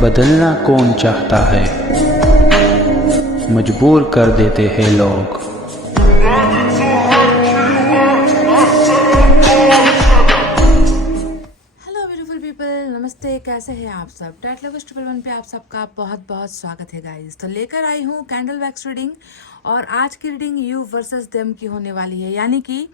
बदलना कौन चाहता है, मजबूर कर देते हैं लोग। हेलो ब्यूटीफुल पीपल, नमस्ते। कैसे हैं आप सब? टैट लवर्स 111 पे आप सबका बहुत बहुत स्वागत है गाइस। तो लेकर आई हूँ कैंडल वैक्स रीडिंग, और आज की रीडिंग यू वर्सेस देम की होने वाली है। यानी कि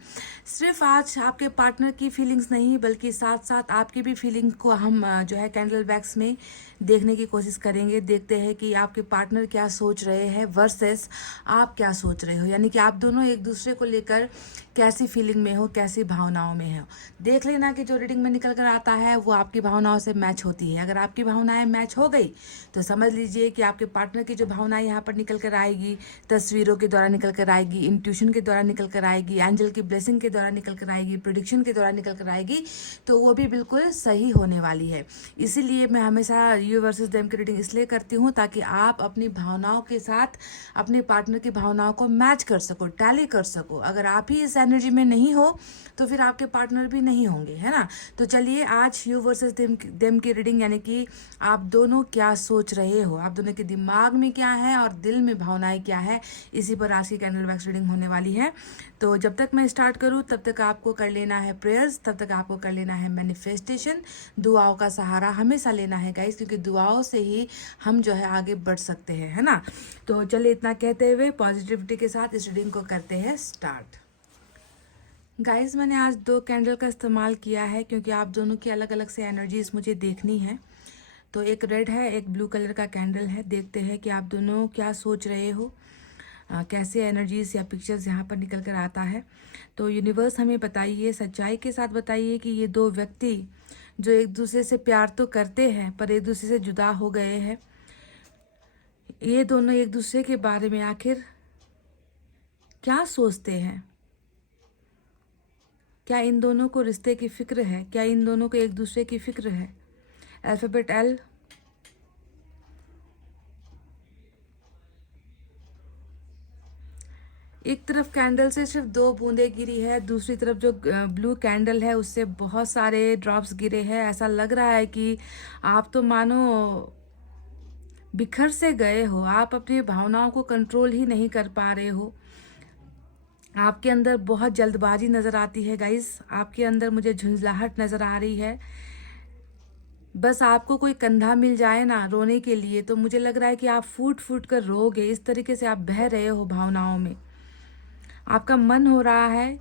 सिर्फ आज आपके पार्टनर की फीलिंग्स नहीं, बल्कि साथ साथ आपकी भी फीलिंग को हम जो है कैंडल वैक्स में देखने की कोशिश करेंगे। देखते हैं कि आपके पार्टनर क्या सोच रहे हैं वर्सेस आप क्या सोच रहे हो। यानी कि आप दोनों एक दूसरे को लेकर कैसी फीलिंग में हो, कैसी भावनाओं में हो। देख लेना कि जो रीडिंग में निकल कर आता है वो आपकी भावनाओं से मैच होती है। अगर आपकी भावनाएं मैच हो गई तो समझ लीजिए कि आपके पार्टनर की जो भावनाएं यहाँ पर निकल कर आएगी, तस्वीरों के द्वारा निकल कर आएगी, इंट्यूशन के द्वारा निकल कर आएगी, एंजल की ब्लेसिंग के द्वारा निकल कर आएगी, प्रिडिक्शन के द्वारा निकल कर आएगी, तो वो भी बिल्कुल सही होने वाली है। इसीलिए मैं हमेशा यू वर्सेस देम की रीडिंग इसलिए करती हूँ ताकि आप अपनी भावनाओं के साथ अपने पार्टनर की भावनाओं को मैच कर सको, टैली कर सको। अगर आप ही इस एनर्जी में नहीं हो तो फिर आपके पार्टनर भी नहीं होंगे, है ना। तो चलिए आज यू वर्सेस देम की रीडिंग, यानी कि आप दोनों क्या सोच रहे हो, आप दोनों के दिमाग में क्या है और दिल में भावनाएं क्या है, इसी पर आज की कैंडल वैक्स रीडिंग होने वाली है। तो जब तक मैं स्टार्ट करूं तब तक आपको कर लेना है प्रेयर्स, तब तक आपको कर लेना है मैनिफेस्टेशन। दुआओं का सहारा हमेशा लेना है गाइस, क्योंकि दुआओं से ही हम जो है आगे बढ़ सकते हैं, है ना। तो चलिए इतना कहते हुए पॉजिटिविटी के साथ इस रीडिंग को करते हैं स्टार्ट। गाइस, मैंने आज 2 कैंडल का इस्तेमाल किया है क्योंकि आप दोनों की अलग अलग से एनर्जीज मुझे देखनी है। तो एक रेड है, एक ब्लू कलर का कैंडल है। देखते हैं कि आप दोनों क्या सोच रहे हो, कैसे एनर्जीज या पिक्चर्स यहाँ पर निकल कर आता है। तो यूनिवर्स हमें बताइए, सच्चाई के साथ बताइए कि ये 2 व्यक्ति जो एक दूसरे से प्यार तो करते हैं पर एक दूसरे से जुदा हो गए हैं, ये दोनों एक दूसरे के बारे में आखिर क्या सोचते हैं। क्या इन दोनों को रिश्ते की फिक्र है? क्या इन दोनों को एक दूसरे की फिक्र है? अल्फाबेट एल, एक तरफ कैंडल से सिर्फ 2 बूंदें गिरी है, दूसरी तरफ जो ब्लू कैंडल है उससे बहुत सारे ड्रॉप्स गिरे हैं। ऐसा लग रहा है कि आप तो मानो बिखर से गए हो, आप अपनी भावनाओं को कंट्रोल ही नहीं कर पा रहे हो। आपके अंदर बहुत जल्दबाजी नजर आती है गाइस, आपके अंदर मुझे झुंझलाहट नजर आ रही है। बस आपको कोई कंधा मिल जाए ना रोने के लिए, तो मुझे लग रहा है कि आप फूट फूट कर रोगे। इस तरीके से आप बह रहे हो भावनाओं में। आपका मन हो रहा है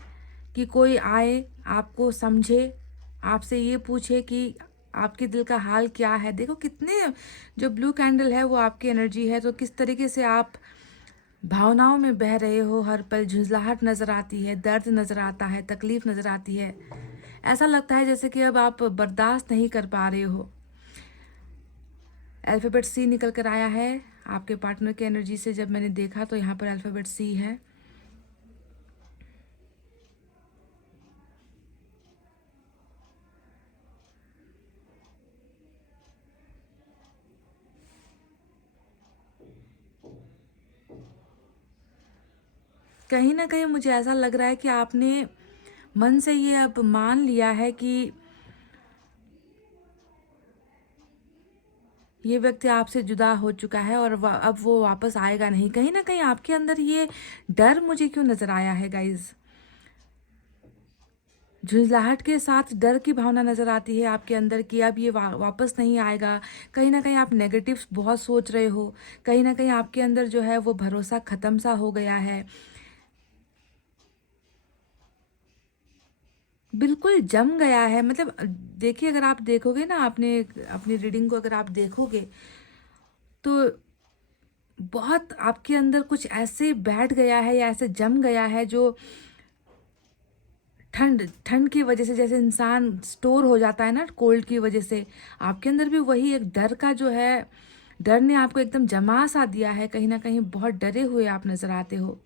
कि कोई आए, आपको समझे, आपसे ये पूछे कि आपके दिल का हाल क्या है। देखो कितने, जो ब्लू कैंडल है वो आपकी एनर्जी है, तो किस तरीके से आप भावनाओं में बह रहे हो। हर पल झुंझलाहट नजर आती है, दर्द नजर आता है, तकलीफ नजर आती है। ऐसा लगता है जैसे कि अब आप बर्दाश्त नहीं कर पा रहे हो। अल्फ़ाबेट सी निकल कर आया है आपके पार्टनर की एनर्जी से। जब मैंने देखा तो यहाँ पर अल्फ़ाबेट सी है। कहीं ना कहीं मुझे ऐसा लग रहा है कि आपने मन से ये अब मान लिया है कि ये व्यक्ति आपसे जुदा हो चुका है और अब वो वापस आएगा नहीं। कहीं ना कहीं आपके अंदर ये डर मुझे क्यों नजर आया है गाइज, झुंझलाहट के साथ डर की भावना नजर आती है आपके अंदर कि अब ये वापस नहीं आएगा। कहीं ना कहीं आप नेगेटिव बहुत सोच रहे हो, कहीं ना कहीं आपके अंदर जो है वो भरोसा खत्म सा हो गया है, बिल्कुल जम गया है। मतलब देखिए, अगर आप देखोगे ना अपने अपनी रीडिंग को, अगर आप देखोगे तो बहुत आपके अंदर कुछ ऐसे बैठ गया है या ऐसे जम गया है, जो ठंड ठंड की वजह से जैसे इंसान स्टोर हो जाता है ना कोल्ड की वजह से, आपके अंदर भी वही एक डर का जो है, डर ने आपको एकदम जमा सा दिया है। कहीं ना कहीं बहुत डरे हुए आप नजर आते हो।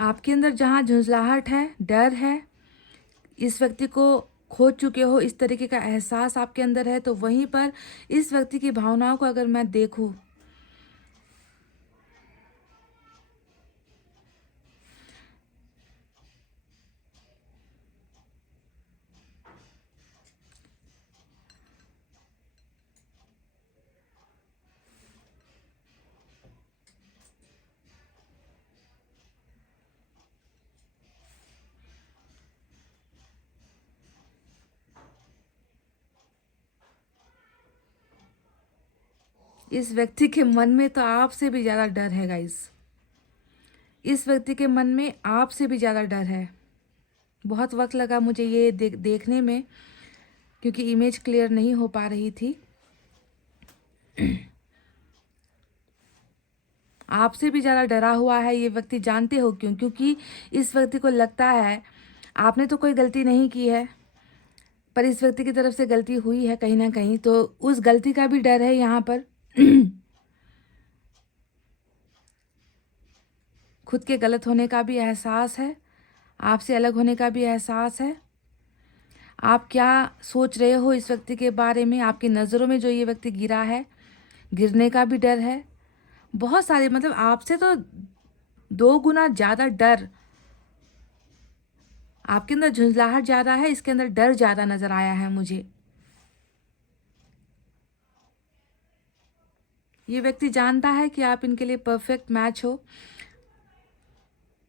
आपके अंदर जहाँ झुंझलाहट है, डर है, इस व्यक्ति को खो चुके हो, इस तरीके का एहसास आपके अंदर है। तो वहीं पर इस व्यक्ति की भावनाओं को अगर मैं देखूं, इस व्यक्ति के मन में तो आपसे भी ज़्यादा डर है गाइस। इस व्यक्ति के मन में आपसे भी ज़्यादा डर है। बहुत वक्त लगा मुझे ये देखने में, क्योंकि इमेज क्लियर नहीं हो पा रही थी। आपसे भी ज़्यादा डरा हुआ है ये व्यक्ति। जानते हो क्यों? क्योंकि इस व्यक्ति को लगता है आपने तो कोई गलती नहीं की है, पर इस व्यक्ति की तरफ से गलती हुई है कहीं ना कहीं, तो उस गलती का भी डर है यहाँ पर। खुद के गलत होने का भी एहसास है, आपसे अलग होने का भी एहसास है। आप क्या सोच रहे हो इस व्यक्ति के बारे में, आपकी नज़रों में जो ये व्यक्ति गिरा है, गिरने का भी डर है। बहुत सारे, मतलब आपसे तो 2 गुना ज़्यादा डर, आपके अंदर झुंझलाहट ज़्यादा है, इसके अंदर डर ज़्यादा नज़र आया है मुझे। ये व्यक्ति जानता है कि आप इनके लिए परफेक्ट मैच हो।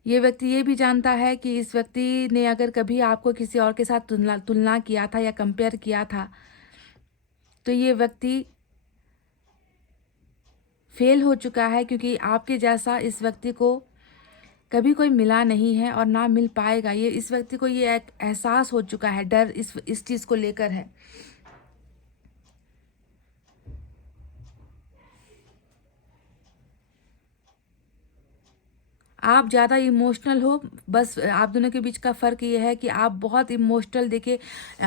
ये व्यक्ति ये भी जानता है कि इस व्यक्ति ने अगर कभी आपको किसी और के साथ तुलना किया था या कंपेयर किया था, तो ये व्यक्ति फेल हो चुका है, क्योंकि आपके जैसा इस व्यक्ति को कभी कोई मिला नहीं है और ना मिल पाएगा। ये इस व्यक्ति को ये एक एहसास हो चुका है, डर इस चीज़ को लेकर है। आप ज़्यादा इमोशनल हो, बस आप दोनों के बीच का फ़र्क ये है कि आप बहुत इमोशनल, देखिए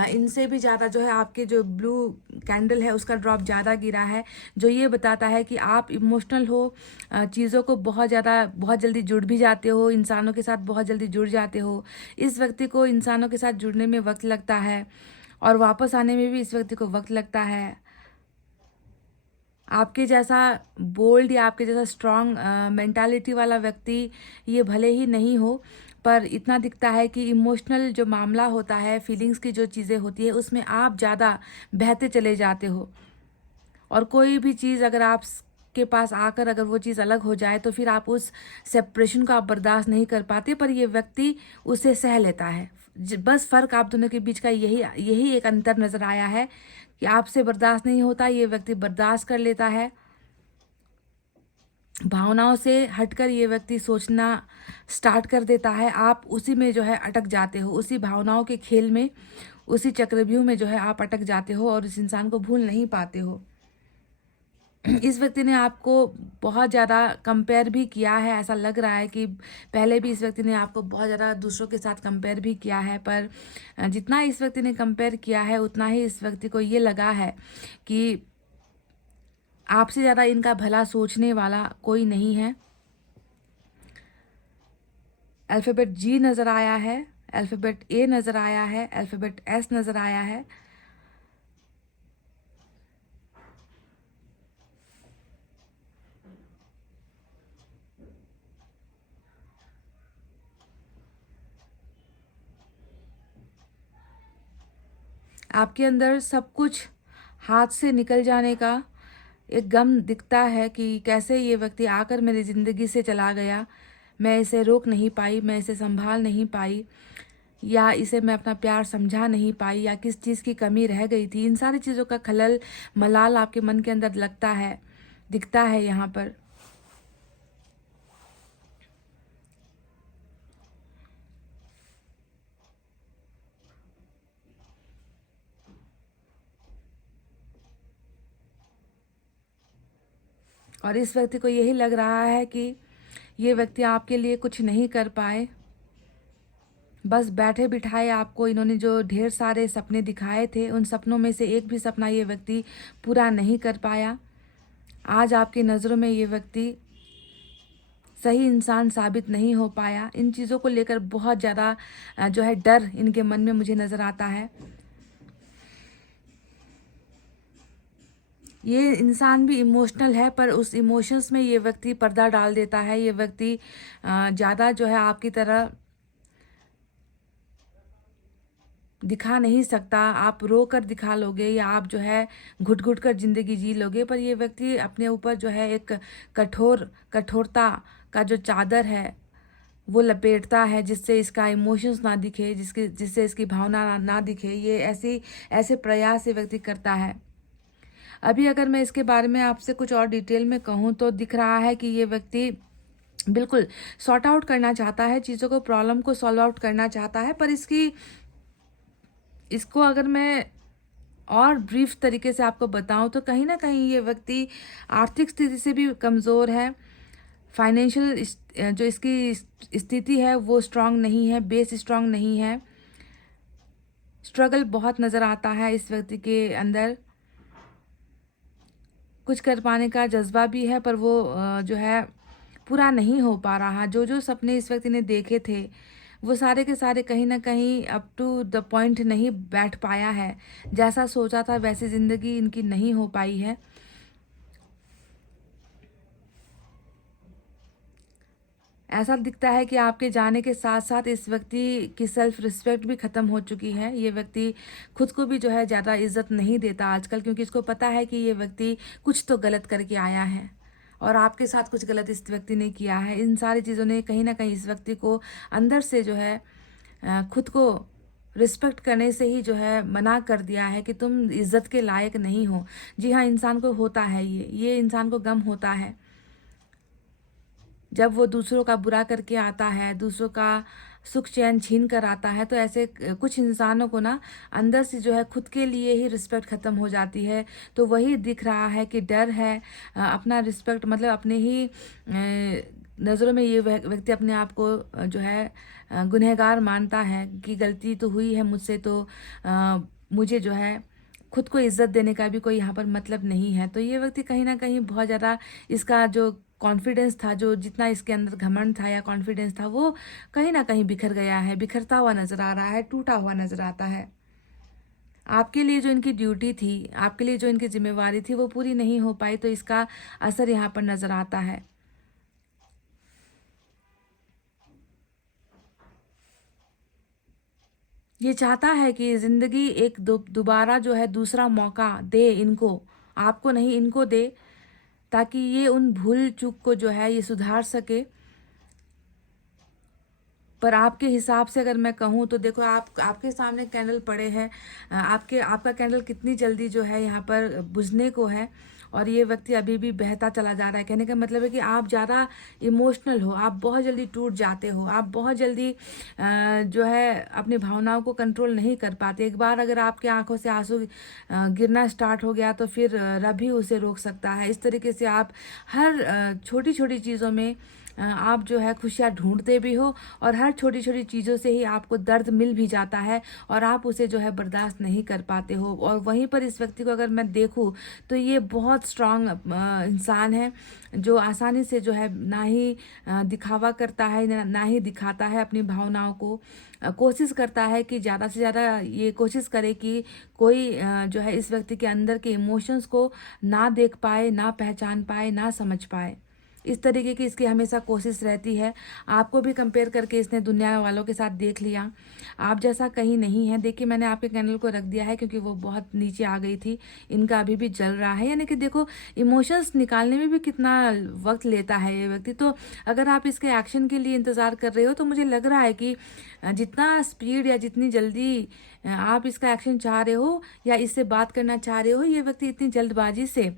इनसे भी ज़्यादा जो है आपके जो ब्लू कैंडल है उसका ड्रॉप ज़्यादा गिरा है, जो ये बताता है कि आप इमोशनल हो, चीज़ों को बहुत जल्दी जुड़ भी जाते हो, इंसानों के साथ बहुत जल्दी जुड़ जाते हो। इस व्यक्ति को इंसानों के साथ जुड़ने में वक्त लगता है और वापस आने में भी इस व्यक्ति को वक्त लगता है। आपके जैसा बोल्ड या आपके जैसा स्ट्रॉन्ग मेंटालिटी वाला व्यक्ति ये भले ही नहीं हो, पर इतना दिखता है कि इमोशनल जो मामला होता है, फीलिंग्स की जो चीज़ें होती है, उसमें आप ज़्यादा बहते चले जाते हो। और कोई भी चीज़ अगर आप के पास आकर अगर वो चीज़ अलग हो जाए तो फिर आप उस सेपरेशन को आप बर्दाश्त नहीं कर पाते, पर ये व्यक्ति उसे सह लेता है। बस फ़र्क आप दोनों के बीच का यही एक अंतर नज़र आया है कि आपसे बर्दाश्त नहीं होता, ये व्यक्ति बर्दाश्त कर लेता है। भावनाओं से हटकर ये व्यक्ति सोचना स्टार्ट कर देता है, आप उसी में जो है अटक जाते हो, उसी भावनाओं के खेल में, उसी चक्रव्यूह में जो है आप अटक जाते हो और इस इंसान को भूल नहीं पाते हो। इस व्यक्ति ने आपको बहुत ज़्यादा कंपेयर भी किया है, ऐसा लग रहा है कि पहले भी इस व्यक्ति ने आपको बहुत ज़्यादा दूसरों के साथ कंपेयर भी किया है, पर जितना इस व्यक्ति ने कंपेयर किया है उतना ही इस व्यक्ति को ये लगा है कि आपसे ज़्यादा इनका भला सोचने वाला कोई नहीं है। अल्फ़ाबेट जी नज़र आया है, अल्फ़ाबेट ए नज़र आया है, अल्फ़ाबेट एस नज़र आया है। आपके अंदर सब कुछ हाथ से निकल जाने का एक गम दिखता है कि कैसे ये व्यक्ति आकर मेरी ज़िंदगी से चला गया, मैं इसे रोक नहीं पाई, मैं इसे संभाल नहीं पाई, या इसे मैं अपना प्यार समझा नहीं पाई, या किस चीज़ की कमी रह गई थी। इन सारी चीज़ों का खलल मलाल आपके मन के अंदर लगता है, दिखता है यहाँ पर। और इस व्यक्ति को यही लग रहा है कि ये व्यक्ति आपके लिए कुछ नहीं कर पाए, बस बैठे बिठाए आपको इन्होंने जो ढेर सारे सपने दिखाए थे, उन सपनों में से एक भी सपना ये व्यक्ति पूरा नहीं कर पाया। आज आपकी नज़रों में ये व्यक्ति सही इंसान साबित नहीं हो पाया। इन चीज़ों को लेकर बहुत ज़्यादा जो है डर इनके मन में मुझे नज़र आता है। ये इंसान भी इमोशनल है, पर उस इमोशंस में ये व्यक्ति पर्दा डाल देता है। ये व्यक्ति ज़्यादा जो है आपकी तरह दिखा नहीं सकता। आप रो कर दिखा लोगे या आप जो है घुट घुट कर ज़िंदगी जी लोगे, पर ये व्यक्ति अपने ऊपर जो है एक कठोरता का जो चादर है वो लपेटता है, जिससे इसका इमोशंस ना दिखे, जिससे इसकी भावना ना दिखे। ये ऐसे प्रयास ये व्यक्ति करता है। अभी अगर मैं इसके बारे में आपसे कुछ और डिटेल में कहूँ तो दिख रहा है कि ये व्यक्ति बिल्कुल सॉर्ट आउट करना चाहता है, चीज़ों को, प्रॉब्लम को सॉल्व आउट करना चाहता है, पर इसको अगर मैं और ब्रीफ तरीके से आपको बताऊं तो कहीं ना कहीं ये व्यक्ति आर्थिक स्थिति से भी कमज़ोर है। फाइनेंशियल जो इसकी स्थिति है वो स्ट्रांग नहीं है, बेस स्ट्रांग नहीं है। स्ट्रगल बहुत नज़र आता है इस व्यक्ति के अंदर। कुछ कर पाने का जज्बा भी है, पर वो जो है पूरा नहीं हो पा रहा। जो सपने इस व्यक्ति ने देखे थे वो सारे के सारे कहीं ना कहीं अप टू द पॉइंट नहीं बैठ पाया है। जैसा सोचा था वैसी ज़िंदगी इनकी नहीं हो पाई है। ऐसा दिखता है कि आपके जाने के साथ साथ इस व्यक्ति की सेल्फ रिस्पेक्ट भी ख़त्म हो चुकी है। ये व्यक्ति खुद को भी जो है ज़्यादा इज्जत नहीं देता आजकल, क्योंकि इसको पता है कि ये व्यक्ति कुछ तो गलत करके आया है और आपके साथ कुछ गलत इस व्यक्ति ने किया है। इन सारी चीज़ों ने कहीं ना कहीं इस व्यक्ति को अंदर से जो है खुद को रिस्पेक्ट करने से ही जो है मना कर दिया है कि तुम इज्जत के लायक नहीं हो। जी हाँ, इंसान को होता है, ये इंसान को गम होता है जब वो दूसरों का बुरा करके आता है, दूसरों का सुख चैन छीन कर आता है। तो ऐसे कुछ इंसानों को ना अंदर से जो है खुद के लिए ही रिस्पेक्ट ख़त्म हो जाती है। तो वही दिख रहा है कि डर है, अपना रिस्पेक्ट मतलब अपने ही नज़रों में ये व्यक्ति अपने आप को जो है गुनहगार मानता है कि गलती तो हुई है मुझसे, तो मुझे जो है खुद को इज्जत देने का भी कोई यहाँ पर मतलब नहीं है। तो ये व्यक्ति कहीं ना कहीं बहुत ज़्यादा इसका जो कॉन्फिडेंस था, जो जितना इसके अंदर घमंड था या कॉन्फिडेंस था, वो कहीं ना कहीं बिखर गया है, बिखरता हुआ नज़र आ रहा है, टूटा हुआ नज़र आता है। आपके लिए जो इनकी ड्यूटी थी, आपके लिए जो इनकी जिम्मेवारी थी, वो पूरी नहीं हो पाई, तो इसका असर यहाँ पर नज़र आता है। ये चाहता है कि ज़िंदगी एक दोबारा जो है दूसरा मौका दे इनको, आपको नहीं, इनको दे, ताकि ये उन भूल चूक को जो है ये सुधार सके। पर आपके हिसाब से अगर मैं कहूँ तो देखो, आपके सामने कैंडल पड़े हैं, आपका कैंडल कितनी जल्दी जो है यहाँ पर बुझने को है, और ये व्यक्ति अभी भी बहता चला जा रहा है। कहने का मतलब है कि आप ज़्यादा इमोशनल हो, आप बहुत जल्दी टूट जाते हो, आप बहुत जल्दी जो है अपनी भावनाओं को कंट्रोल नहीं कर पाते। एक बार अगर आपके आंखों से आंसू गिरना स्टार्ट हो गया तो फिर रब ही उसे रोक सकता है। इस तरीके से आप हर छोटी छोटी चीज़ों में आप जो है खुशियाँ ढूंढते भी हो, और हर छोटी छोटी चीज़ों से ही आपको दर्द मिल भी जाता है और आप उसे जो है बर्दाश्त नहीं कर पाते हो। और वहीं पर इस व्यक्ति को अगर मैं देखूं तो ये बहुत स्ट्रांग इंसान है, जो आसानी से जो है ना ही दिखावा करता है, ना ही दिखाता है अपनी भावनाओं को। कोशिश करता है कि ज़्यादा से ज़्यादा ये कोशिश करे कि कोई जो है इस व्यक्ति के अंदर के इमोशंस को ना देख पाए, ना पहचान पाए, ना समझ पाए। इस तरीके की इसकी हमेशा कोशिश रहती है। आपको भी कंपेयर करके इसने दुनिया वालों के साथ देख लिया, आप जैसा कहीं नहीं है। देखिए, मैंने आपके कैंडल को रख दिया है क्योंकि वो बहुत नीचे आ गई थी, इनका अभी भी जल रहा है। यानी कि देखो, इमोशंस निकालने में भी कितना वक्त लेता है ये व्यक्ति। तो अगर आप इसके एक्शन के लिए इंतज़ार कर रहे हो तो मुझे लग रहा है कि जितना स्पीड या जितनी जल्दी आप इसका एक्शन चाह रहे हो या इससे बात करना चाह रहे हो, ये व्यक्ति इतनी जल्दबाजी से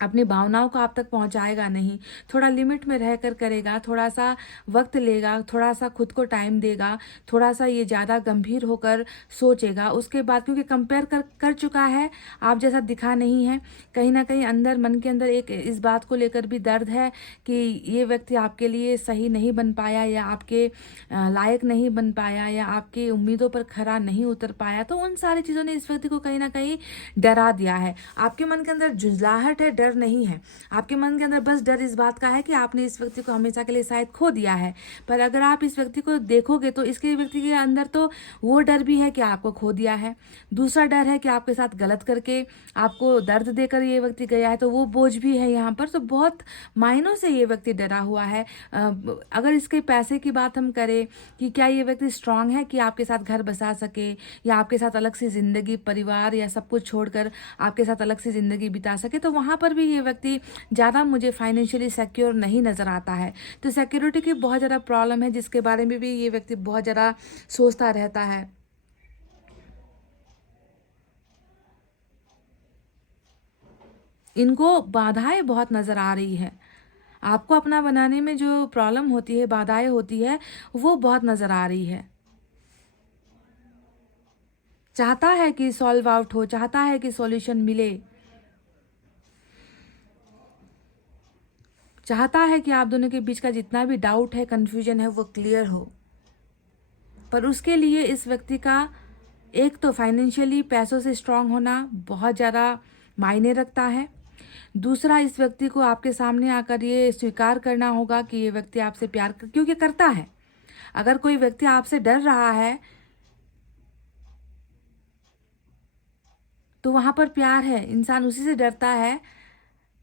अपनी भावनाओं को आप तक पहुंचाएगा नहीं। थोड़ा लिमिट में रहकर करेगा, थोड़ा सा वक्त लेगा, थोड़ा सा खुद को टाइम देगा, थोड़ा सा ये ज़्यादा गंभीर होकर सोचेगा। उसके बाद क्योंकि कंपेयर कर चुका है, आप जैसा दिखा नहीं है, कहीं ना कहीं अंदर, मन के अंदर एक इस बात को लेकर भी दर्द है कि ये व्यक्ति आपके लिए सही नहीं बन पाया, या आपके लायक नहीं बन पाया, या आपकी उम्मीदों पर खरा नहीं उतर पाया। तो उन सारी चीज़ों ने इस व्यक्ति को कहीं ना कहीं डरा दिया है। आपके मन के अंदर झुंझलाहट है, डर डर नहीं है। आपके मन के अंदर बस डर इस बात का है कि आपने इस व्यक्ति को हमेशा के लिए शायद खो दिया है। पर अगर आप इस व्यक्ति को देखोगे तो इसके व्यक्ति के अंदर तो वो डर भी है कि आपको खो दिया है। दूसरा डर है कि आपके साथ गलत करके आपको दर्द देकर ये व्यक्ति गया है, तो वो बोझ भी है यहाँ पर। तो बहुत मायनों से ये व्यक्ति डरा हुआ है। अगर इसके पैसे की बात हम करें कि क्या ये व्यक्ति स्ट्रांग है कि आपके साथ घर बसा सके या आपके साथ अलग सी जिंदगी, परिवार या सब कुछ छोड़कर आपके साथ अलग सी जिंदगी बिता सके, तो वहां पर भी ये व्यक्ति ज़्यादा मुझे फाइनेंशियली सिक्योर नहीं नज़र आता है। तो सिक्योरिटी की बहुत ज़्यादा प्रॉब्लम है, जिसके बारे में भी ये व्यक्ति बहुत ज़्यादा सोचता रहता है। इनको बाधाएं बहुत नज़र आ रही है। आपको अपना बनाने में जो प्रॉब्लम होती है, बाधाएं होती है, वो बहुत नज़र आ रही है। चाहता है कि सॉल्व आउट हो, चाहता है कि सॉल्यूशन मिले, चाहता है कि आप दोनों के बीच का जितना भी डाउट है, कंफ्यूजन है, वो क्लियर हो। पर उसके लिए इस व्यक्ति का एक तो फाइनेंशियली पैसों से स्ट्रांग होना बहुत ज़्यादा मायने रखता है। दूसरा, इस व्यक्ति को आपके सामने आकर ये स्वीकार करना होगा कि ये व्यक्ति आपसे प्यार क्योंकि करता है। अगर कोई व्यक्ति आपसे डर रहा है तो वहां पर प्यार है। इंसान उसी से डरता है,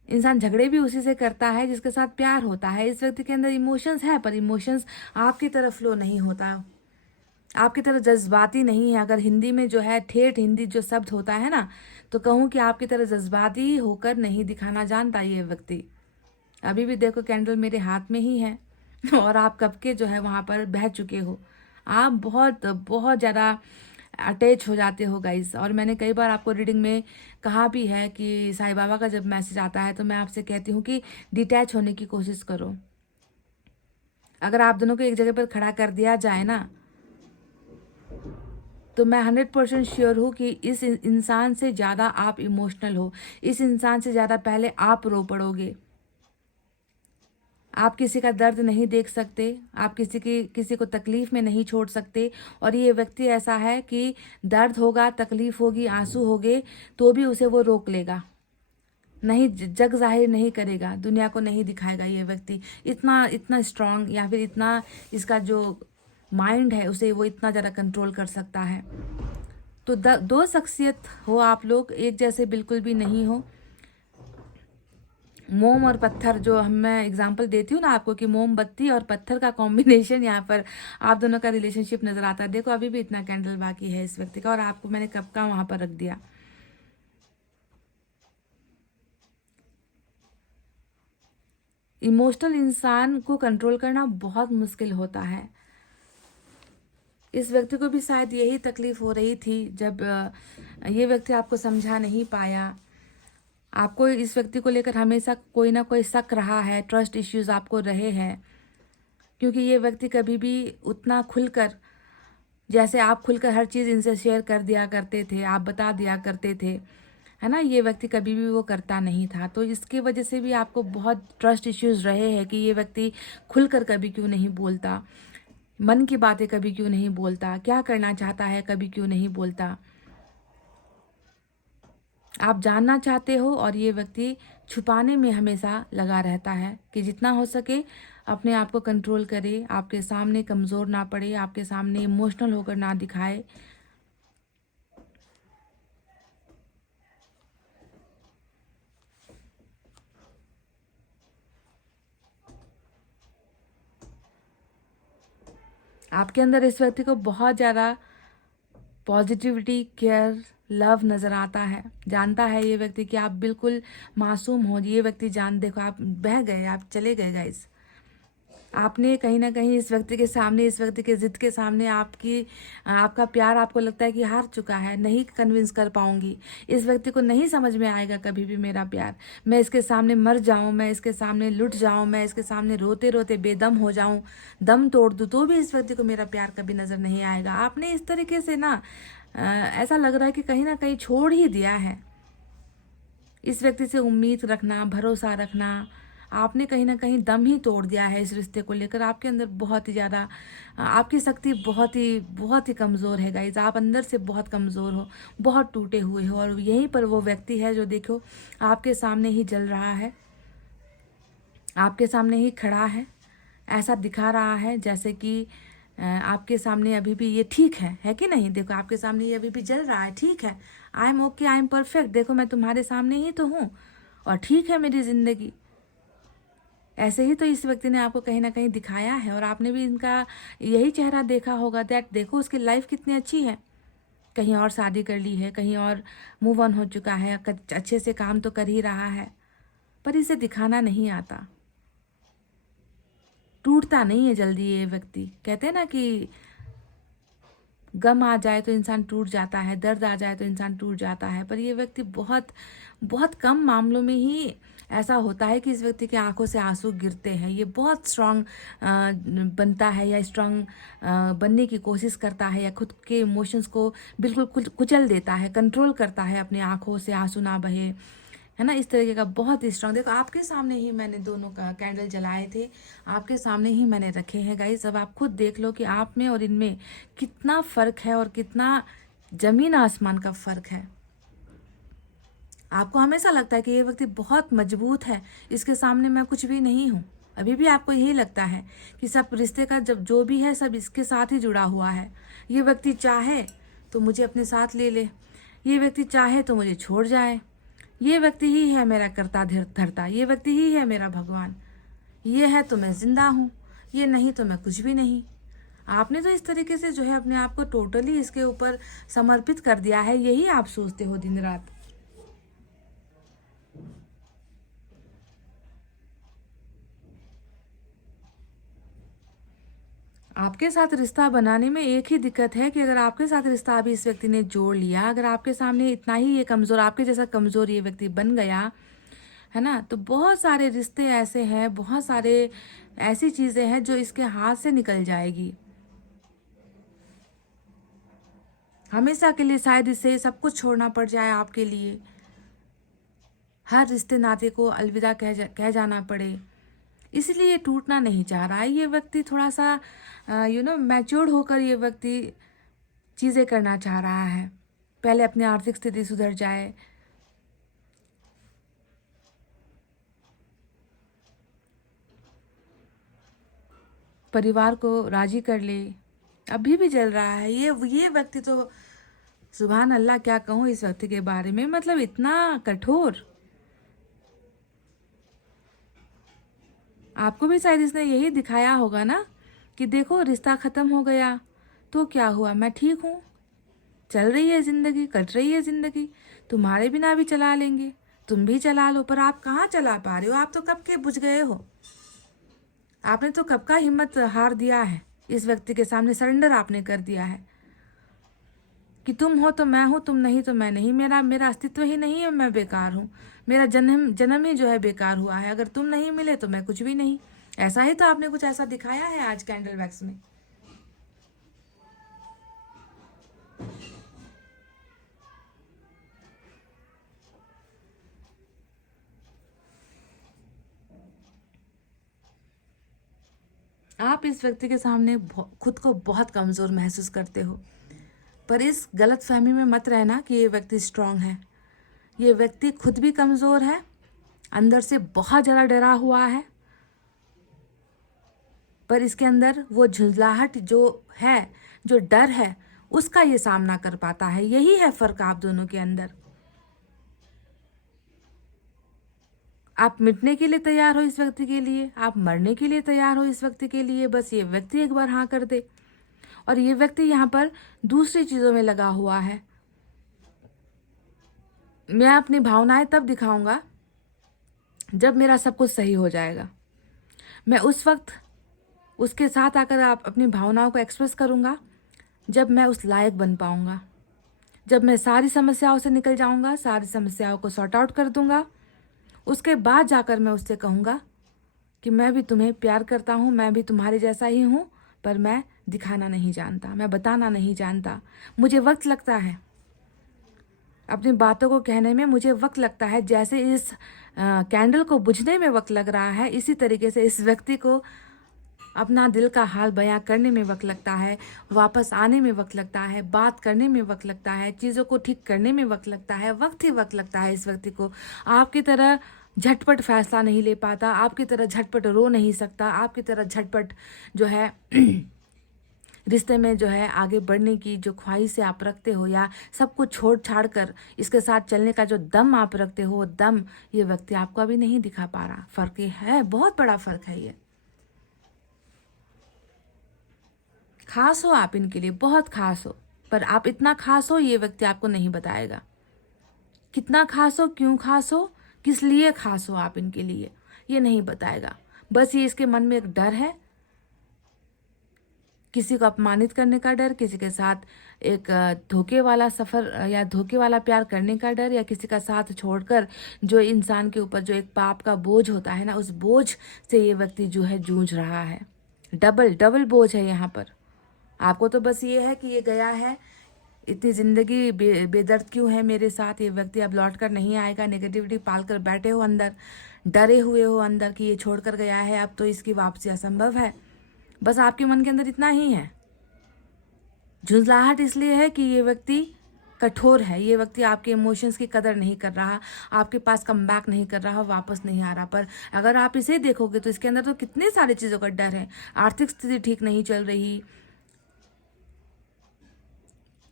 इंसान झगड़े भी उसी से करता है जिसके साथ प्यार होता है। इस व्यक्ति के अंदर इमोशंस है, पर इमोशंस आपकी तरफ फ्लो नहीं होता, आपकी तरह जज्बाती नहीं है। अगर हिंदी में जो है ठेठ हिंदी जो शब्द होता है ना, तो कहूँ कि आपकी तरह जज्बाती होकर नहीं दिखाना जानता ये व्यक्ति। अभी भी देखो कैंडल मेरे हाथ में ही है और आप कब के जो है वहाँ पर बह चुके हो। आप बहुत बहुत ज़्यादा अटैच हो जाते हो गाइस। और मैंने कई बार आपको रीडिंग में कहा भी है कि साईं बाबा का जब मैसेज आता है तो मैं आपसे कहती हूँ कि डिटैच होने की कोशिश करो। अगर आप दोनों को एक जगह पर खड़ा कर दिया जाए ना, तो मैं 100% श्योर हूँ कि इस इंसान से ज़्यादा आप इमोशनल हो, इस इंसान से ज़्यादा पहले आप रो पड़ोगे। आप किसी का दर्द नहीं देख सकते, आप किसी को तकलीफ में नहीं छोड़ सकते। और ये व्यक्ति ऐसा है कि दर्द होगा, तकलीफ होगी, आंसू होंगे, तो भी उसे वो रोक लेगा, नहीं जग जाहिर नहीं करेगा, दुनिया को नहीं दिखाएगा। ये व्यक्ति इतना स्ट्रांग, या फिर इतना इसका जो माइंड है उसे वो इतना ज़्यादा कंट्रोल कर सकता है। तो दो शख्सियत हो आप लोग, एक जैसे बिल्कुल भी नहीं हो। मोम और पत्थर, जो मैं एग्जांपल देती हूँ ना आपको कि मोमबत्ती और पत्थर का कॉम्बिनेशन, यहाँ पर आप दोनों का रिलेशनशिप नजर आता है। देखो अभी भी इतना कैंडल बाकी है इस व्यक्ति का, और आपको मैंने कब का वहां पर रख दिया। इमोशनल इंसान को कंट्रोल करना बहुत मुश्किल होता है। इस व्यक्ति को भी शायद यही तकलीफ हो रही थी जब ये व्यक्ति आपको समझा नहीं पाया। आपको इस व्यक्ति को लेकर हमेशा कोई ना कोई शक रहा है, ट्रस्ट इश्यूज आपको रहे हैं, क्योंकि ये व्यक्ति कभी भी उतना खुलकर, जैसे आप खुलकर हर चीज़ इनसे शेयर कर दिया करते थे, आप बता दिया करते थे, है ना, ये व्यक्ति कभी भी वो करता नहीं था। तो इसकी वजह से भी आपको बहुत ट्रस्ट इश्यूज रहे हैं कि ये व्यक्ति खुलकर कभी क्यों नहीं बोलता, मन की बातें कभी क्यों नहीं बोलता, क्या करना चाहता है कभी क्यों नहीं बोलता। आप जानना चाहते हो और ये व्यक्ति छुपाने में हमेशा लगा रहता है कि जितना हो सके अपने आप को कंट्रोल करे, आपके सामने कमज़ोर ना पड़े, आपके सामने इमोशनल होकर ना दिखाए। आपके अंदर इस व्यक्ति को बहुत ज़्यादा पॉजिटिविटी, केयर, लव नज़र आता है। जानता है ये व्यक्ति कि आप बिल्कुल मासूम हो। ये व्यक्ति देखो आप बह गए, आप चले गए गाइस। आपने कहीं ना कहीं इस व्यक्ति के सामने, इस व्यक्ति के जिद के सामने आपका प्यार आपको लगता है कि हार चुका है, नहीं कन्विंस कर पाऊंगी, इस व्यक्ति को नहीं समझ में आएगा कभी भी मेरा प्यार, मैं इसके सामने मर जाऊं, मैं इसके सामने लुट जाऊं, मैं इसके सामने रोते रोते बेदम हो जाऊं, दम तोड़ दूं, तो भी इस व्यक्ति को मेरा प्यार कभी नजर नहीं आएगा। आपने इस तरीके से ना ऐसा लग रहा है कि कहीं ना कहीं छोड़ ही दिया है। इस व्यक्ति से उम्मीद रखना, भरोसा रखना, आपने कहीं ना कहीं दम ही तोड़ दिया है इस रिश्ते को लेकर। आपके अंदर बहुत ही ज़्यादा आपकी शक्ति बहुत ही कमज़ोर है गाइज। आप अंदर से बहुत कमज़ोर हो, बहुत टूटे हुए हो, और यहीं पर वो व्यक्ति है जो देखो आपके सामने ही जल रहा है, आपके सामने ही खड़ा है। ऐसा दिखा रहा है जैसे कि आपके सामने अभी भी ये ठीक है कि नहीं। देखो आपके सामने ये अभी भी जल रहा है, ठीक है, I am okay, I am perfect, देखो मैं तुम्हारे सामने ही तो हूँ और ठीक है मेरी ज़िंदगी। ऐसे ही तो इस व्यक्ति ने आपको कहीं ना कहीं दिखाया है, और आपने भी इनका यही चेहरा देखा होगा। दैट देखो उसकी लाइफ कितनी अच्छी है, कहीं और शादी कर ली है, कहीं और मूव ऑन हो चुका है, अच्छे से काम तो कर ही रहा है, पर इसे दिखाना नहीं आता। टूटता नहीं है जल्दी ये व्यक्ति। कहते हैं ना कि गम आ जाए तो इंसान टूट जाता है, दर्द आ जाए तो इंसान टूट जाता है, पर ये व्यक्ति बहुत बहुत कम मामलों में ही ऐसा होता है कि इस व्यक्ति की आंखों से आंसू गिरते हैं। ये बहुत स्ट्रांग बनता है, या स्ट्रांग बनने की कोशिश करता है, या खुद के इमोशंस को बिल्कुल कुचल देता है, कंट्रोल करता है, अपनी आंखों से आंसू ना बहे, है ना, इस तरीके का बहुत ही स्ट्रांग। देखो आपके सामने ही मैंने दोनों का कैंडल जलाए थे, आपके सामने ही मैंने रखे हैं गाइस। अब आप खुद देख लो कि आप में और इनमें कितना फ़र्क है, और कितना ज़मीन आसमान का फ़र्क है। आपको हमेशा लगता है कि ये व्यक्ति बहुत मजबूत है, इसके सामने मैं कुछ भी नहीं हूँ। अभी भी आपको यही लगता है कि सब रिश्ते का जब जो भी है सब इसके साथ ही जुड़ा हुआ है। ये व्यक्ति चाहे तो मुझे अपने साथ ले ले, ये व्यक्ति चाहे तो मुझे छोड़ जाए, ये व्यक्ति ही है मेरा करता धरता, ये व्यक्ति ही है मेरा भगवान, ये है तो मैं जिंदा हूँ, ये नहीं तो मैं कुछ भी नहीं। आपने तो इस तरीके से जो है अपने आप को टोटली इसके ऊपर समर्पित कर दिया है। यही आप सोचते हो दिन रात। आपके साथ रिश्ता बनाने में एक ही दिक्कत है कि अगर आपके साथ रिश्ता अभी इस व्यक्ति ने जोड़ लिया, अगर आपके सामने इतना ही ये कमज़ोर, आपके जैसा कमज़ोर ये व्यक्ति बन गया है ना, तो बहुत सारे रिश्ते ऐसे हैं, बहुत सारे ऐसी चीज़ें हैं जो इसके हाथ से निकल जाएगी। हमेशा के लिए शायद इसे सब कुछ छोड़ना पड़ जाए आपके लिए, हर रिश्ते नाते को अलविदा कह जाना पड़े, इसलिए टूटना नहीं चाह रहा है ये व्यक्ति। थोड़ा सा मैच्योर्ड होकर ये व्यक्ति चीज़ें करना चाह रहा है। पहले अपनी आर्थिक स्थिति सुधर जाए, परिवार को राजी कर ले। अभी भी जल रहा है ये व्यक्ति तो, सुभान अल्लाह, क्या कहूँ इस व्यक्ति के बारे में, मतलब इतना कठोर। आपको भी शायद इसने यही दिखाया होगा ना कि देखो रिश्ता ख़त्म हो गया तो क्या हुआ, मैं ठीक हूँ, चल रही है ज़िंदगी, कट रही है ज़िंदगी, तुम्हारे बिना भी चला लेंगे, तुम भी चला लो। पर आप कहाँ चला पा रहे हो, आप तो कब के बुझ गए हो। आपने तो कब का हिम्मत हार दिया है, इस व्यक्ति के सामने सरेंडर आपने कर दिया है कि तुम हो तो मैं हूँ, तुम नहीं तो मैं नहीं, मेरा अस्तित्व ही नहीं है, मैं बेकार हूँ, मेरा जन्म ही जो है बेकार हुआ है, अगर तुम नहीं मिले तो मैं कुछ भी नहीं। ऐसा ही तो आपने कुछ ऐसा दिखाया है आज कैंडल वैक्स में। आप इस व्यक्ति के सामने खुद को बहुत कमज़ोर महसूस करते हो, पर इस गलत फहमी में मत रहना कि ये व्यक्ति स्ट्रांग है। ये व्यक्ति खुद भी कमज़ोर है, अंदर से बहुत ज़्यादा डरा हुआ है, पर इसके अंदर वो झुंझलाहट जो है, जो डर है, उसका ये सामना कर पाता है। यही है फ़र्क आप दोनों के अंदर। आप मिटने के लिए तैयार हो इस व्यक्ति के लिए, आप मरने के लिए तैयार हो इस व्यक्ति के लिए, बस ये व्यक्ति एक बार हाँ कर दे। और ये व्यक्ति यहाँ पर दूसरी चीज़ों में लगा हुआ है। मैं अपनी भावनाएं तब दिखाऊंगा जब मेरा सब कुछ सही हो जाएगा। मैं उस वक्त उसके साथ आकर आप अपनी भावनाओं को एक्सप्रेस करूंगा जब मैं उस लायक बन पाऊंगा, जब मैं सारी समस्याओं से निकल जाऊंगा, सारी समस्याओं को सॉर्ट आउट कर दूंगा। उसके बाद जाकर मैं उससे कहूँगा कि मैं भी तुम्हें प्यार करता हूँ, मैं भी तुम्हारे जैसा ही हूँ, पर मैं दिखाना नहीं जानता, मैं बताना नहीं जानता, मुझे वक्त लगता है। अपनी बातों को कहने में मुझे वक्त लगता है, जैसे इस कैंडल को बुझने में वक्त लग रहा है, इसी तरीके से इस व्यक्ति को अपना दिल का हाल बयां करने में वक्त लगता है, वापस आने में वक्त लगता है, बात करने में वक्त लगता है, चीज़ों को ठीक करने में वक्त लगता है, वक्त ही वक्त लगता है इस व्यक्ति को। आपकी तरह झटपट फैसला नहीं ले पाता, आपकी तरह झटपट रो नहीं सकता, आपकी तरह झटपट जो है रिश्ते में जो है आगे बढ़ने की जो ख्वाहिश से आप रखते हो, या सब कुछ छोड़ छाड़ कर इसके साथ चलने का जो दम आप रखते हो, वो दम ये व्यक्ति आपको अभी नहीं दिखा पा रहा। फर्क ये है, बहुत बड़ा फर्क है ये। खास हो आप इनके लिए, बहुत खास हो, पर आप इतना खास हो ये व्यक्ति आपको नहीं बताएगा। कितना खास हो, क्यों खास हो, किस लिए खास हो आप इनके लिए, ये नहीं बताएगा। बस ये इसके मन में एक डर है, किसी को अपमानित करने का डर, किसी के साथ एक धोखे वाला सफ़र या धोखे वाला प्यार करने का डर, या किसी का साथ छोड़कर जो इंसान के ऊपर जो एक पाप का बोझ होता है ना, उस बोझ से ये व्यक्ति जो है जूझ रहा है। डबल डबल बोझ है यहाँ पर। आपको तो बस ये है कि ये गया है, इतनी ज़िंदगी बेदर्द क्यों है मेरे साथ, ये व्यक्ति अब लौट कर नहीं आएगा। नेगेटिविटी पाल कर बैठे हो अंदर, डरे हुए हो अंदर कि ये छोड़ कर गया है, अब तो इसकी वापसी असंभव है। बस आपके मन के अंदर इतना ही है। झुंझलाहट इसलिए है कि ये व्यक्ति कठोर है, ये व्यक्ति आपके इमोशंस की कदर नहीं कर रहा, आपके पास कम बैक नहीं कर रहा, वापस नहीं आ रहा। पर अगर आप इसे देखोगे तो इसके अंदर तो कितने सारी चीज़ों का डर है। आर्थिक स्थिति ठीक नहीं चल रही,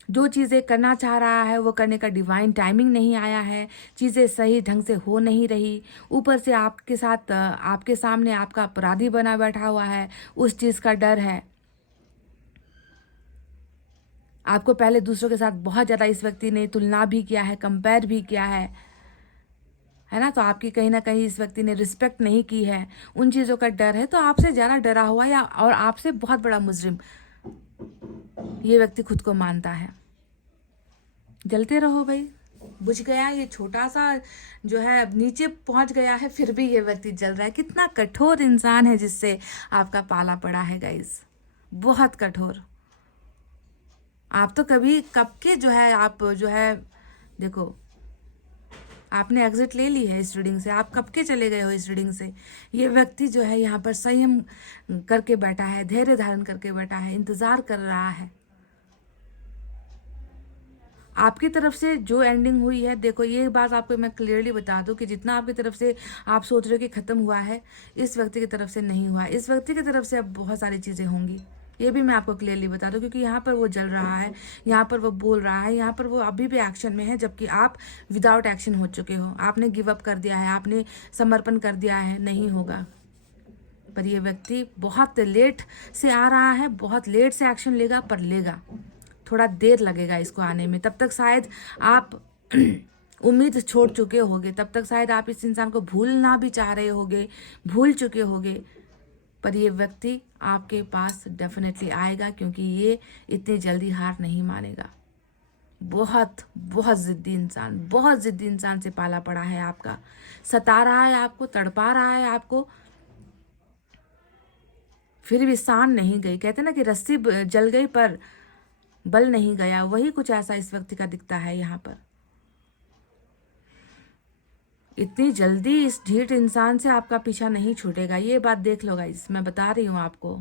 जो चीज़ें करना चाह रहा है वो करने का डिवाइन टाइमिंग नहीं आया है, चीज़ें सही ढंग से हो नहीं रही, ऊपर से आपके साथ आपके सामने आपका अपराधी बना बैठा हुआ है, उस चीज़ का डर है। आपको पहले दूसरों के साथ बहुत ज़्यादा इस व्यक्ति ने तुलना भी किया है, कंपेयर भी किया है ना, तो आपकी कहीं ना कहीं इस व्यक्ति ने रिस्पेक्ट नहीं की है, उन चीज़ों का डर है। तो आपसे ज़्यादा डरा हुआ या और आपसे बहुत बड़ा मुजरिम ये व्यक्ति खुद को मानता है। जलते रहो भाई, बुझ गया ये छोटा सा जो है, अब नीचे पहुंच गया है, फिर भी ये व्यक्ति जल रहा है। कितना कठोर इंसान है जिससे आपका पाला पड़ा है गाइस, बहुत कठोर। आप तो कभी कब के जो है, आप जो है देखो, आपने एग्जिट ले ली है इस रीडिंग से, आप कब के चले गए हो इस रीडिंग से। ये व्यक्ति जो है यहाँ पर संयम करके बैठा है, धैर्य धारण करके बैठा है, इंतजार कर रहा है। आपकी तरफ से जो एंडिंग हुई है, देखो ये बात आपको मैं क्लियरली बता दूं कि जितना आपकी तरफ से आप सोच रहे हो कि ख़त्म हुआ है, इस व्यक्ति की तरफ से नहीं हुआ। इस व्यक्ति की तरफ से अब बहुत सारी चीज़ें होंगी, ये भी मैं आपको क्लियरली बता दूं, क्योंकि यहाँ पर वो जल रहा है, यहाँ पर वो बोल रहा है, यहाँ पर वो अभी भी एक्शन में है, जबकि आप विदाउट एक्शन हो चुके हो। आपने गिव अप कर दिया है, आपने समर्पण कर दिया है, नहीं होगा। पर ये व्यक्ति बहुत लेट से आ रहा है, बहुत लेट से एक्शन लेगा, पर लेगा, थोड़ा देर लगेगा इसको आने में। तब तक शायद आप उम्मीद छोड़ चुके होगे, तब तक शायद आप इस इंसान को भूलना भी चाह रहे होगे, भूल चुके होगे, पर ये व्यक्ति आपके पास डेफिनेटली आएगा, क्योंकि ये इतनी जल्दी हार नहीं मानेगा। बहुत बहुत ज़िद्दी इंसान, बहुत ज़िद्दी इंसान से पाला पड़ा है आपका, सता रहा है आपको, तड़पा रहा है आपको, फिर भी सान नहीं गई। कहते ना कि रस्सी जल गई पर बल नहीं गया, वही कुछ ऐसा इस व्यक्ति का दिखता है यहाँ पर। इतनी जल्दी इस ढीठ इंसान से आपका पीछा नहीं छूटेगा, ये बात देख लो गाइस, मैं बता रही हूँ आपको।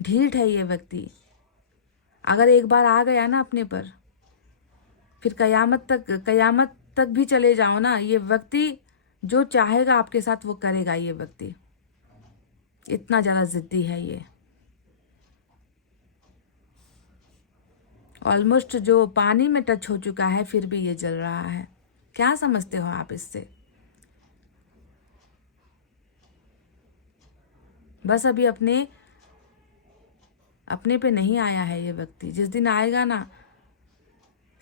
ढीठ है ये व्यक्ति, अगर एक बार आ गया ना अपने पर, फिर कयामत तक भी चले जाओ ना, ये व्यक्ति जो चाहेगा आपके साथ वो करेगा। ये व्यक्ति इतना ज़्यादा जिद्दी है ये, ऑलमोस्ट जो पानी में टच हो चुका है, फिर भी ये जल रहा है। क्या समझते हो आप इससे? बस अभी अपने पे नहीं आया है ये व्यक्ति, जिस दिन आएगा ना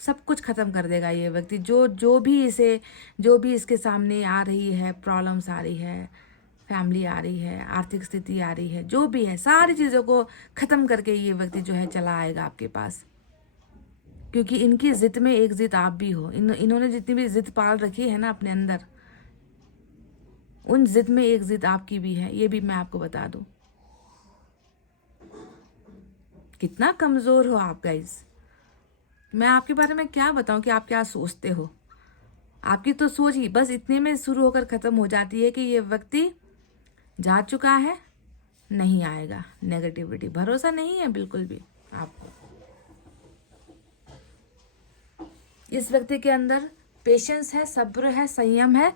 सब कुछ खत्म कर देगा ये व्यक्ति। जो भी इसके सामने आ रही है, प्रॉब्लम्स आ रही है, फैमिली आ रही है, आर्थिक स्थिति आ रही है, जो भी है, सारी चीज़ों को ख़त्म करके ये व्यक्ति जो है चला आएगा आपके पास। क्योंकि इनकी जिद में एक जिद आप भी हो। इन्होंने जितनी भी जिद पाल रखी है ना अपने अंदर, उन जिद में एक जिद आपकी भी है, ये भी मैं आपको बता दूं। कितना कमज़ोर हो आप गाइस, मैं आपके बारे में क्या बताऊं कि आप क्या सोचते हो। आपकी तो सोच ही बस इतने में शुरू होकर ख़त्म हो जाती है कि ये व्यक्ति जा चुका है, नहीं आएगा। नेगेटिविटी, भरोसा नहीं है बिल्कुल भी आपको। इस व्यक्ति के अंदर पेशेंस है, सब्र है, संयम है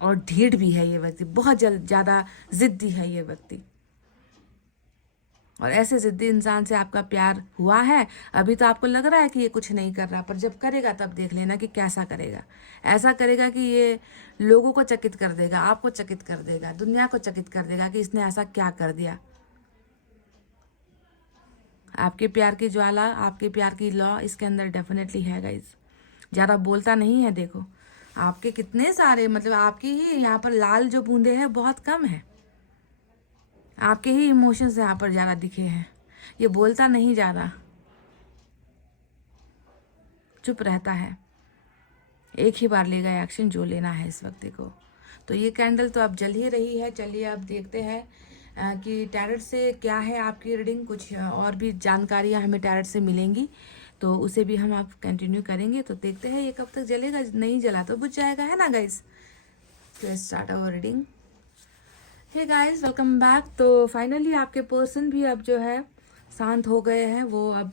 और ढीठ भी है। ये व्यक्ति बहुत ज़्यादा जिद्दी है ये व्यक्ति। और ऐसे जिद्दी इंसान से आपका प्यार हुआ है। अभी तो आपको लग रहा है कि ये कुछ नहीं कर रहा, पर जब करेगा तब देख लेना कि कैसा करेगा। ऐसा करेगा कि ये लोगों को चकित कर देगा, आपको चकित कर देगा, दुनिया को चकित कर देगा कि इसने ऐसा क्या कर दिया। आपके प्यार की ज्वाला, आपके प्यार की लौ इसके अंदर डेफिनेटली है गाइज। ज़्यादा बोलता नहीं है। देखो आपके कितने सारे, मतलब आपकी ही यहाँ पर लाल जो बूंदे हैं बहुत कम है। आपके ही इमोशंस यहाँ पर ज़्यादा दिखे हैं। ये बोलता नहीं ज़्यादा, चुप रहता है। एक ही बार लेगा एक्शन जो लेना है इस व्यक्ति को। तो ये कैंडल तो अब जल ही रही है। चलिए अब देखते हैं कि टैरेट से क्या है आपकी रीडिंग। कुछ और भी जानकारियाँ हमें टैरेट से मिलेंगी तो उसे भी हम आप कंटिन्यू करेंगे। तो देखते हैं ये कब तक जलेगा। नहीं जला तो बुझ जाएगा, है ना गाइस। तो start our reading. Hey guys, welcome back. तो फाइनली आपके पर्सन भी अब जो है शांत हो गए हैं। वो अब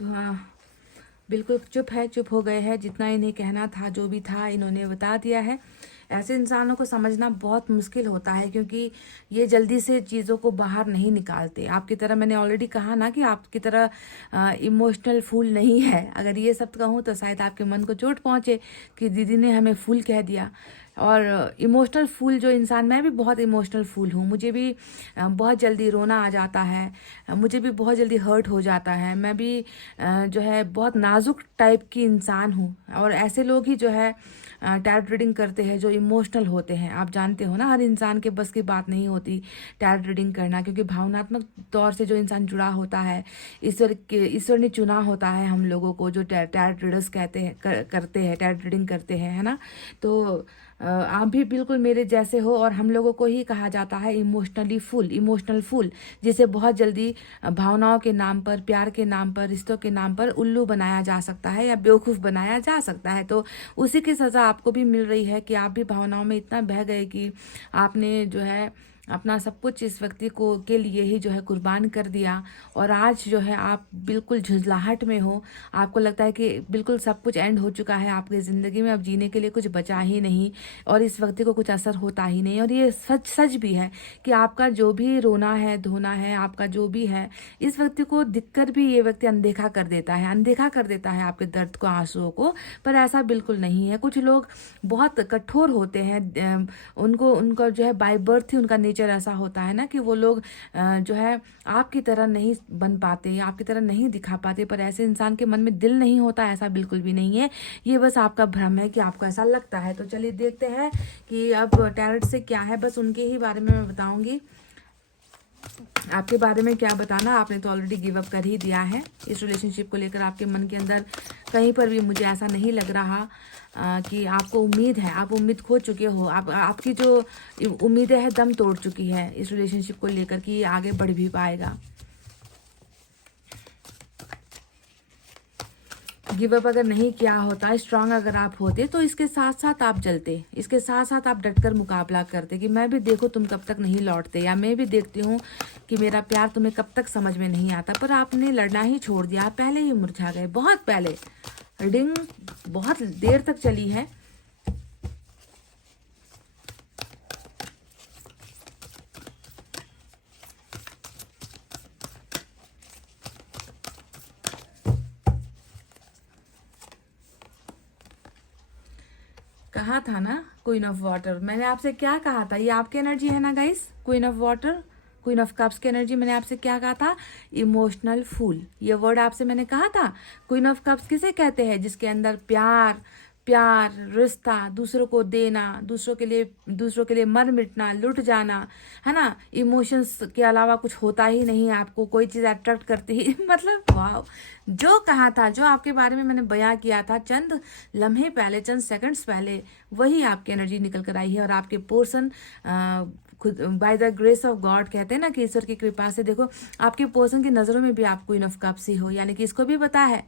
बिल्कुल चुप हो गए हैं। जितना इन्हें कहना था, जो भी था, इन्होंने बता दिया है। ऐसे इंसानों को समझना बहुत मुश्किल होता है क्योंकि ये जल्दी से चीज़ों को बाहर नहीं निकालते। आपकी तरह, मैंने ऑलरेडी कहा ना कि आपकी तरह इमोशनल फूल नहीं है। अगर ये सब कहूँ तो शायद आपके मन को चोट पहुँचे कि दीदी ने हमें फूल कह दिया। और इमोशनल फूल जो इंसान, मैं भी बहुत इमोशनल फूल हूँ। मुझे भी बहुत जल्दी रोना आ जाता है, मुझे भी बहुत जल्दी हर्ट हो जाता है। मैं भी जो है बहुत नाजुक टाइप की इंसान हूँ। और ऐसे लोग ही जो है टैरोट रीडिंग करते हैं जो इमोशनल होते हैं। आप जानते हो ना, हर इंसान के बस की बात नहीं होती टैरोट रीडिंग करना, क्योंकि भावनात्मक तौर से जो इंसान जुड़ा होता है, ईश्वर ने चुना होता है हम लोगों को जो टैरोट रीडर्स कहते हैं, करते हैं, टैरोट रीडिंग करते हैं, है ना। तो आप भी बिल्कुल मेरे जैसे हो और हम लोगों को ही कहा जाता है इमोशनल फूल, जिसे बहुत जल्दी भावनाओं के नाम पर, प्यार के नाम पर, रिश्तों के नाम पर उल्लू बनाया जा सकता है या बेवकूफ़ बनाया जा सकता है। तो उसी की सज़ा आपको भी मिल रही है कि आप भी भावनाओं में इतना बह गए कि आपने जो है अपना सब कुछ इस व्यक्ति को के लिए ही जो है कुर्बान कर दिया। और आज जो है आप बिल्कुल झुंझलाहट में हो। आपको लगता है कि बिल्कुल सब कुछ एंड हो चुका है आपकी ज़िंदगी में, अब जीने के लिए कुछ बचा ही नहीं और इस व्यक्ति को कुछ असर होता ही नहीं। और ये सच भी है कि आपका जो भी रोना है, धोना है, आपका जो भी है, इस व्यक्ति को दिखकर भी ये व्यक्ति अनदेखा कर देता है आपके दर्द को, आंसुओं को। पर ऐसा बिल्कुल नहीं है। कुछ लोग बहुत कठोर होते हैं, उनका जो है बाय बर्थ ही उनका नेचर ऐसा होता है ना कि वो लोग जो है आपकी तरह नहीं बन पाते, आपकी तरह नहीं दिखा पाते। पर ऐसे इंसान के मन में दिल नहीं होता, ऐसा बिल्कुल भी नहीं है। ये बस आपका भ्रम है कि आपको ऐसा लगता है। तो चलिए देखते हैं कि अब टैरोट से क्या है। बस उनके ही बारे में मैं बताऊंगी। आपके बारे में क्या बताना, आपने तो ऑलरेडी गिव अप कर ही दिया है। इस रिलेशनशिप को लेकर आपके मन के अंदर कहीं पर भी मुझे ऐसा नहीं लग रहा कि आपको उम्मीद है। आप उम्मीद खो चुके हो। आपकी जो उम्मीदें हैं दम तोड़ चुकी है इस रिलेशनशिप को लेकर कि आगे बढ़ भी पाएगा। गिव अप अगर नहीं किया होता, स्ट्रांग अगर आप होते तो इसके साथ साथ आप जलते, इसके साथ साथ आप डटकर मुकाबला करते कि मैं भी देखो तुम कब तक नहीं लौटते, या मैं भी देखती हूँ कि मेरा प्यार तुम्हें कब तक समझ में नहीं आता। पर आपने लड़ना ही छोड़ दिया, आप पहले ही मुरझा गए, बहुत पहले। रीडिंग बहुत देर तक चली है। कहा था ना क्वीन ऑफ वाटर, मैंने आपसे क्या कहा था, ये आपकी एनर्जी है ना guys. Queen of water, queen of cups की एनर्जी। मैंने आपसे क्या कहा था, इमोशनल फूल, ये वर्ड आपसे मैंने कहा था। क्वीन ऑफ कप्स किसे कहते हैं, जिसके अंदर प्यार, रिश्ता, दूसरों को देना, दूसरों के लिए मर मिटना, लुट जाना, है ना। इमोशंस के अलावा कुछ होता ही नहीं है आपको, कोई चीज़ अट्रैक्ट करती ही मतलब वाह, जो कहा था, जो आपके बारे में मैंने बयां किया था चंद लम्हे पहले, चंद सेकंड्स पहले, वही आपकी एनर्जी निकल कर आई है। और आपके पर्सन खुद by the grace of God, कहते हैं ना कि ईश्वर की कृपा से, देखो आपके पर्सन की नज़रों में भी आप क्वीन ऑफ कप्स ही हो, यानी कि इसको भी पता है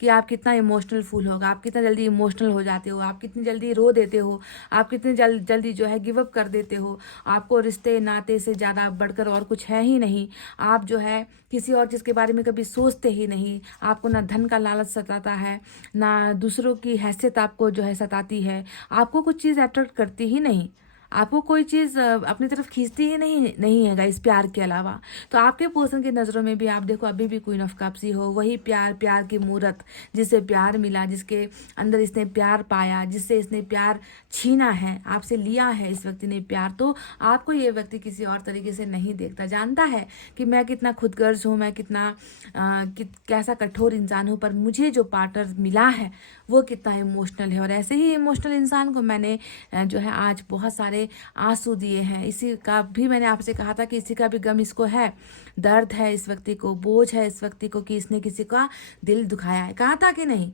कि आप कितना इमोशनल फूल होगा, आप कितना जल्दी इमोशनल हो जाते हो, आप कितनी जल्दी रो देते हो, आप कितनी जल्दी जो है गिव अप कर देते हो। आपको रिश्ते नाते से ज़्यादा बढ़कर और कुछ है ही नहीं। आप जो है किसी और चीज़ के बारे में कभी सोचते ही नहीं। आपको ना धन का लालच सताता है, ना दूसरों की हैसियत आपको जो है सताती है। आपको कुछ चीज़ अट्रैक्ट करती ही नहीं, आपको कोई चीज़ अपनी तरफ खींचती ही नहीं है गाइस प्यार के अलावा। तो आपके पर्सन की नज़रों में भी आप देखो अभी भी क्वीन ऑफ कप्स ही हो, वही प्यार की मूरत, जिससे प्यार मिला, जिसके अंदर इसने प्यार पाया, जिससे इसने प्यार छीना है, आपसे लिया है इस व्यक्ति ने प्यार। तो आपको ये व्यक्ति किसी और तरीके से नहीं देखता, जानता है कि मैं कितना खुदगर्ज हूँ, मैं कितना कैसा कठोर इंसान हूँ, पर मुझे जो पार्टनर मिला है वो कितना इमोशनल है। और ऐसे ही इमोशनल इंसान को मैंने जो है आज बहुत सारे आंसू दिए हैं। इसी का भी मैंने आपसे कहा था कि इसी का भी गम इसको है, दर्द है इस व्यक्ति को, बोझ है इस व्यक्ति को कि इसने किसी का दिल दुखाया है। कहा था कि नहीं?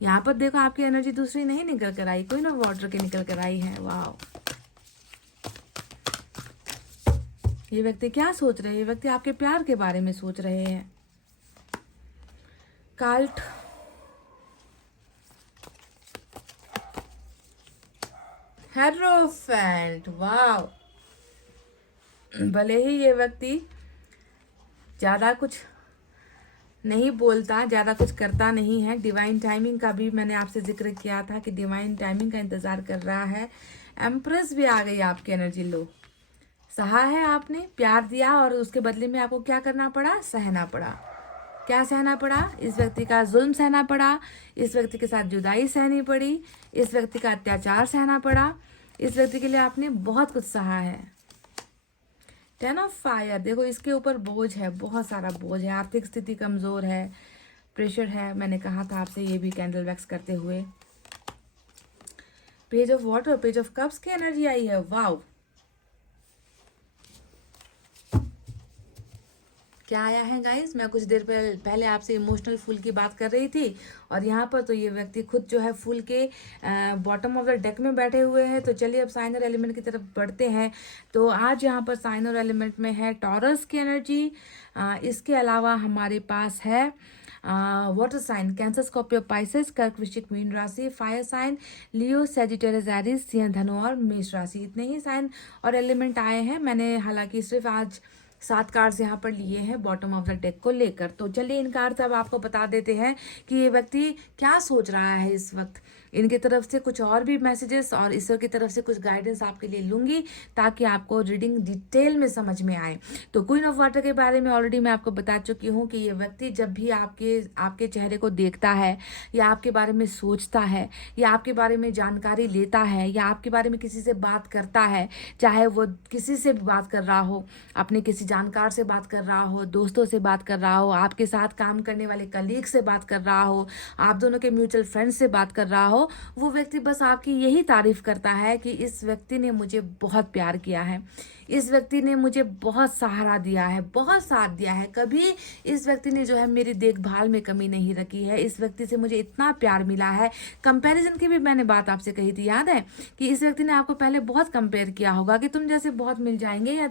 यहाँ पर देखो आपकी एनर्जी दूसरी नहीं निकल कर आई, कोई ना वाटर की निकल कर आई है। वाह, ये व्यक्ति क्या सोच रहे हैं? ये व्यक्ति आपके प्यार के बारे में सोच रहे हैं। काल्ट, हेरोफेंट, वाह। भले ही ये व्यक्ति ज़्यादा कुछ नहीं बोलता, ज़्यादा कुछ करता नहीं है, डिवाइन टाइमिंग का भी मैंने आपसे जिक्र किया था कि डिवाइन टाइमिंग का इंतज़ार कर रहा है। एम्प्रेस भी आ गई आपकी एनर्जी लो। सहा है आपने, प्यार दिया और उसके बदले में आपको क्या करना पड़ा? सहना पड़ा। क्या सहना पड़ा? इस व्यक्ति का जुल्म सहना पड़ा, इस व्यक्ति के साथ जुदाई सहनी पड़ी, इस व्यक्ति का अत्याचार सहना पड़ा। इस व्यक्ति के लिए आपने बहुत कुछ सहा है। 10 ऑफ फायर, देखो इसके ऊपर बोझ है, बहुत सारा बोझ है, आर्थिक स्थिति कमज़ोर है, प्रेशर है। मैंने कहा था आपसे ये भी कैंडल वैक्स करते हुए। Page of water, page of cups की एनर्जी आई है। वाव, क्या आया है गाइस? मैं कुछ देर पहले आपसे इमोशनल फूल की बात कर रही थी और यहाँ पर तो ये व्यक्ति खुद जो है फूल के बॉटम ऑफ द डेक में बैठे हुए हैं। तो चलिए अब साइन और एलिमेंट की तरफ बढ़ते हैं। तो आज यहाँ पर साइन और एलिमेंट में है टॉरस की एनर्जी। इसके अलावा हमारे पास है water sign Cancer, Scorpio, Pisces, Kark, Vrishchik, Meen राशि, fire sign Leo, Sagittarius, Aries, Singh, Dhanu और मेष राशि। इतने ही साइन और एलिमेंट आए हैं। मैंने हालांकि सिर्फ आज 7 कार्ड्स यहाँ पर लिए हैं बॉटम ऑफ द डेक को लेकर। तो चलिए इन कार्ड्स अब आपको बता देते हैं कि ये व्यक्ति क्या सोच रहा है इस वक्त। इनकी तरफ से कुछ और भी मैसेजेस और ईश्वर की तरफ से कुछ गाइडेंस आपके लिए लूंगी ताकि आपको रीडिंग डिटेल में समझ में आए। तो क्वीन ऑफ वाटर के बारे में ऑलरेडी मैं आपको बता चुकी हूँ कि ये व्यक्ति जब भी आपके चेहरे को देखता है या आपके बारे में सोचता है या आपके बारे में जानकारी लेता है या आपके बारे में किसी से बात करता है, चाहे वो किसी से भी बात कर रहा हो, अपने किसी जानकार से बात कर रहा हो, दोस्तों से बात कर रहा हो, आपके साथ काम करने वाले कलीग से बात कर रहा हो, आप दोनों के म्यूचुअल फ्रेंड से बात कर रहा हो, वो व्यक्ति बस आपकी यही तारीफ करता है कि इस व्यक्ति ने मुझे बहुत प्यार किया है, इस व्यक्ति ने मुझे बहुत सहारा दिया है, बहुत साथ दिया है, कभी इस व्यक्ति ने जो है मेरी देखभाल में कमी नहीं रखी है, इस व्यक्ति से मुझे इतना प्यार मिला है। कंपैरिजन की भी मैंने बात आपसे कही थी, याद है कि इस व्यक्ति ने आपको पहले बहुत कंपेयर किया होगा कि तुम जैसे बहुत मिल जाएंगे या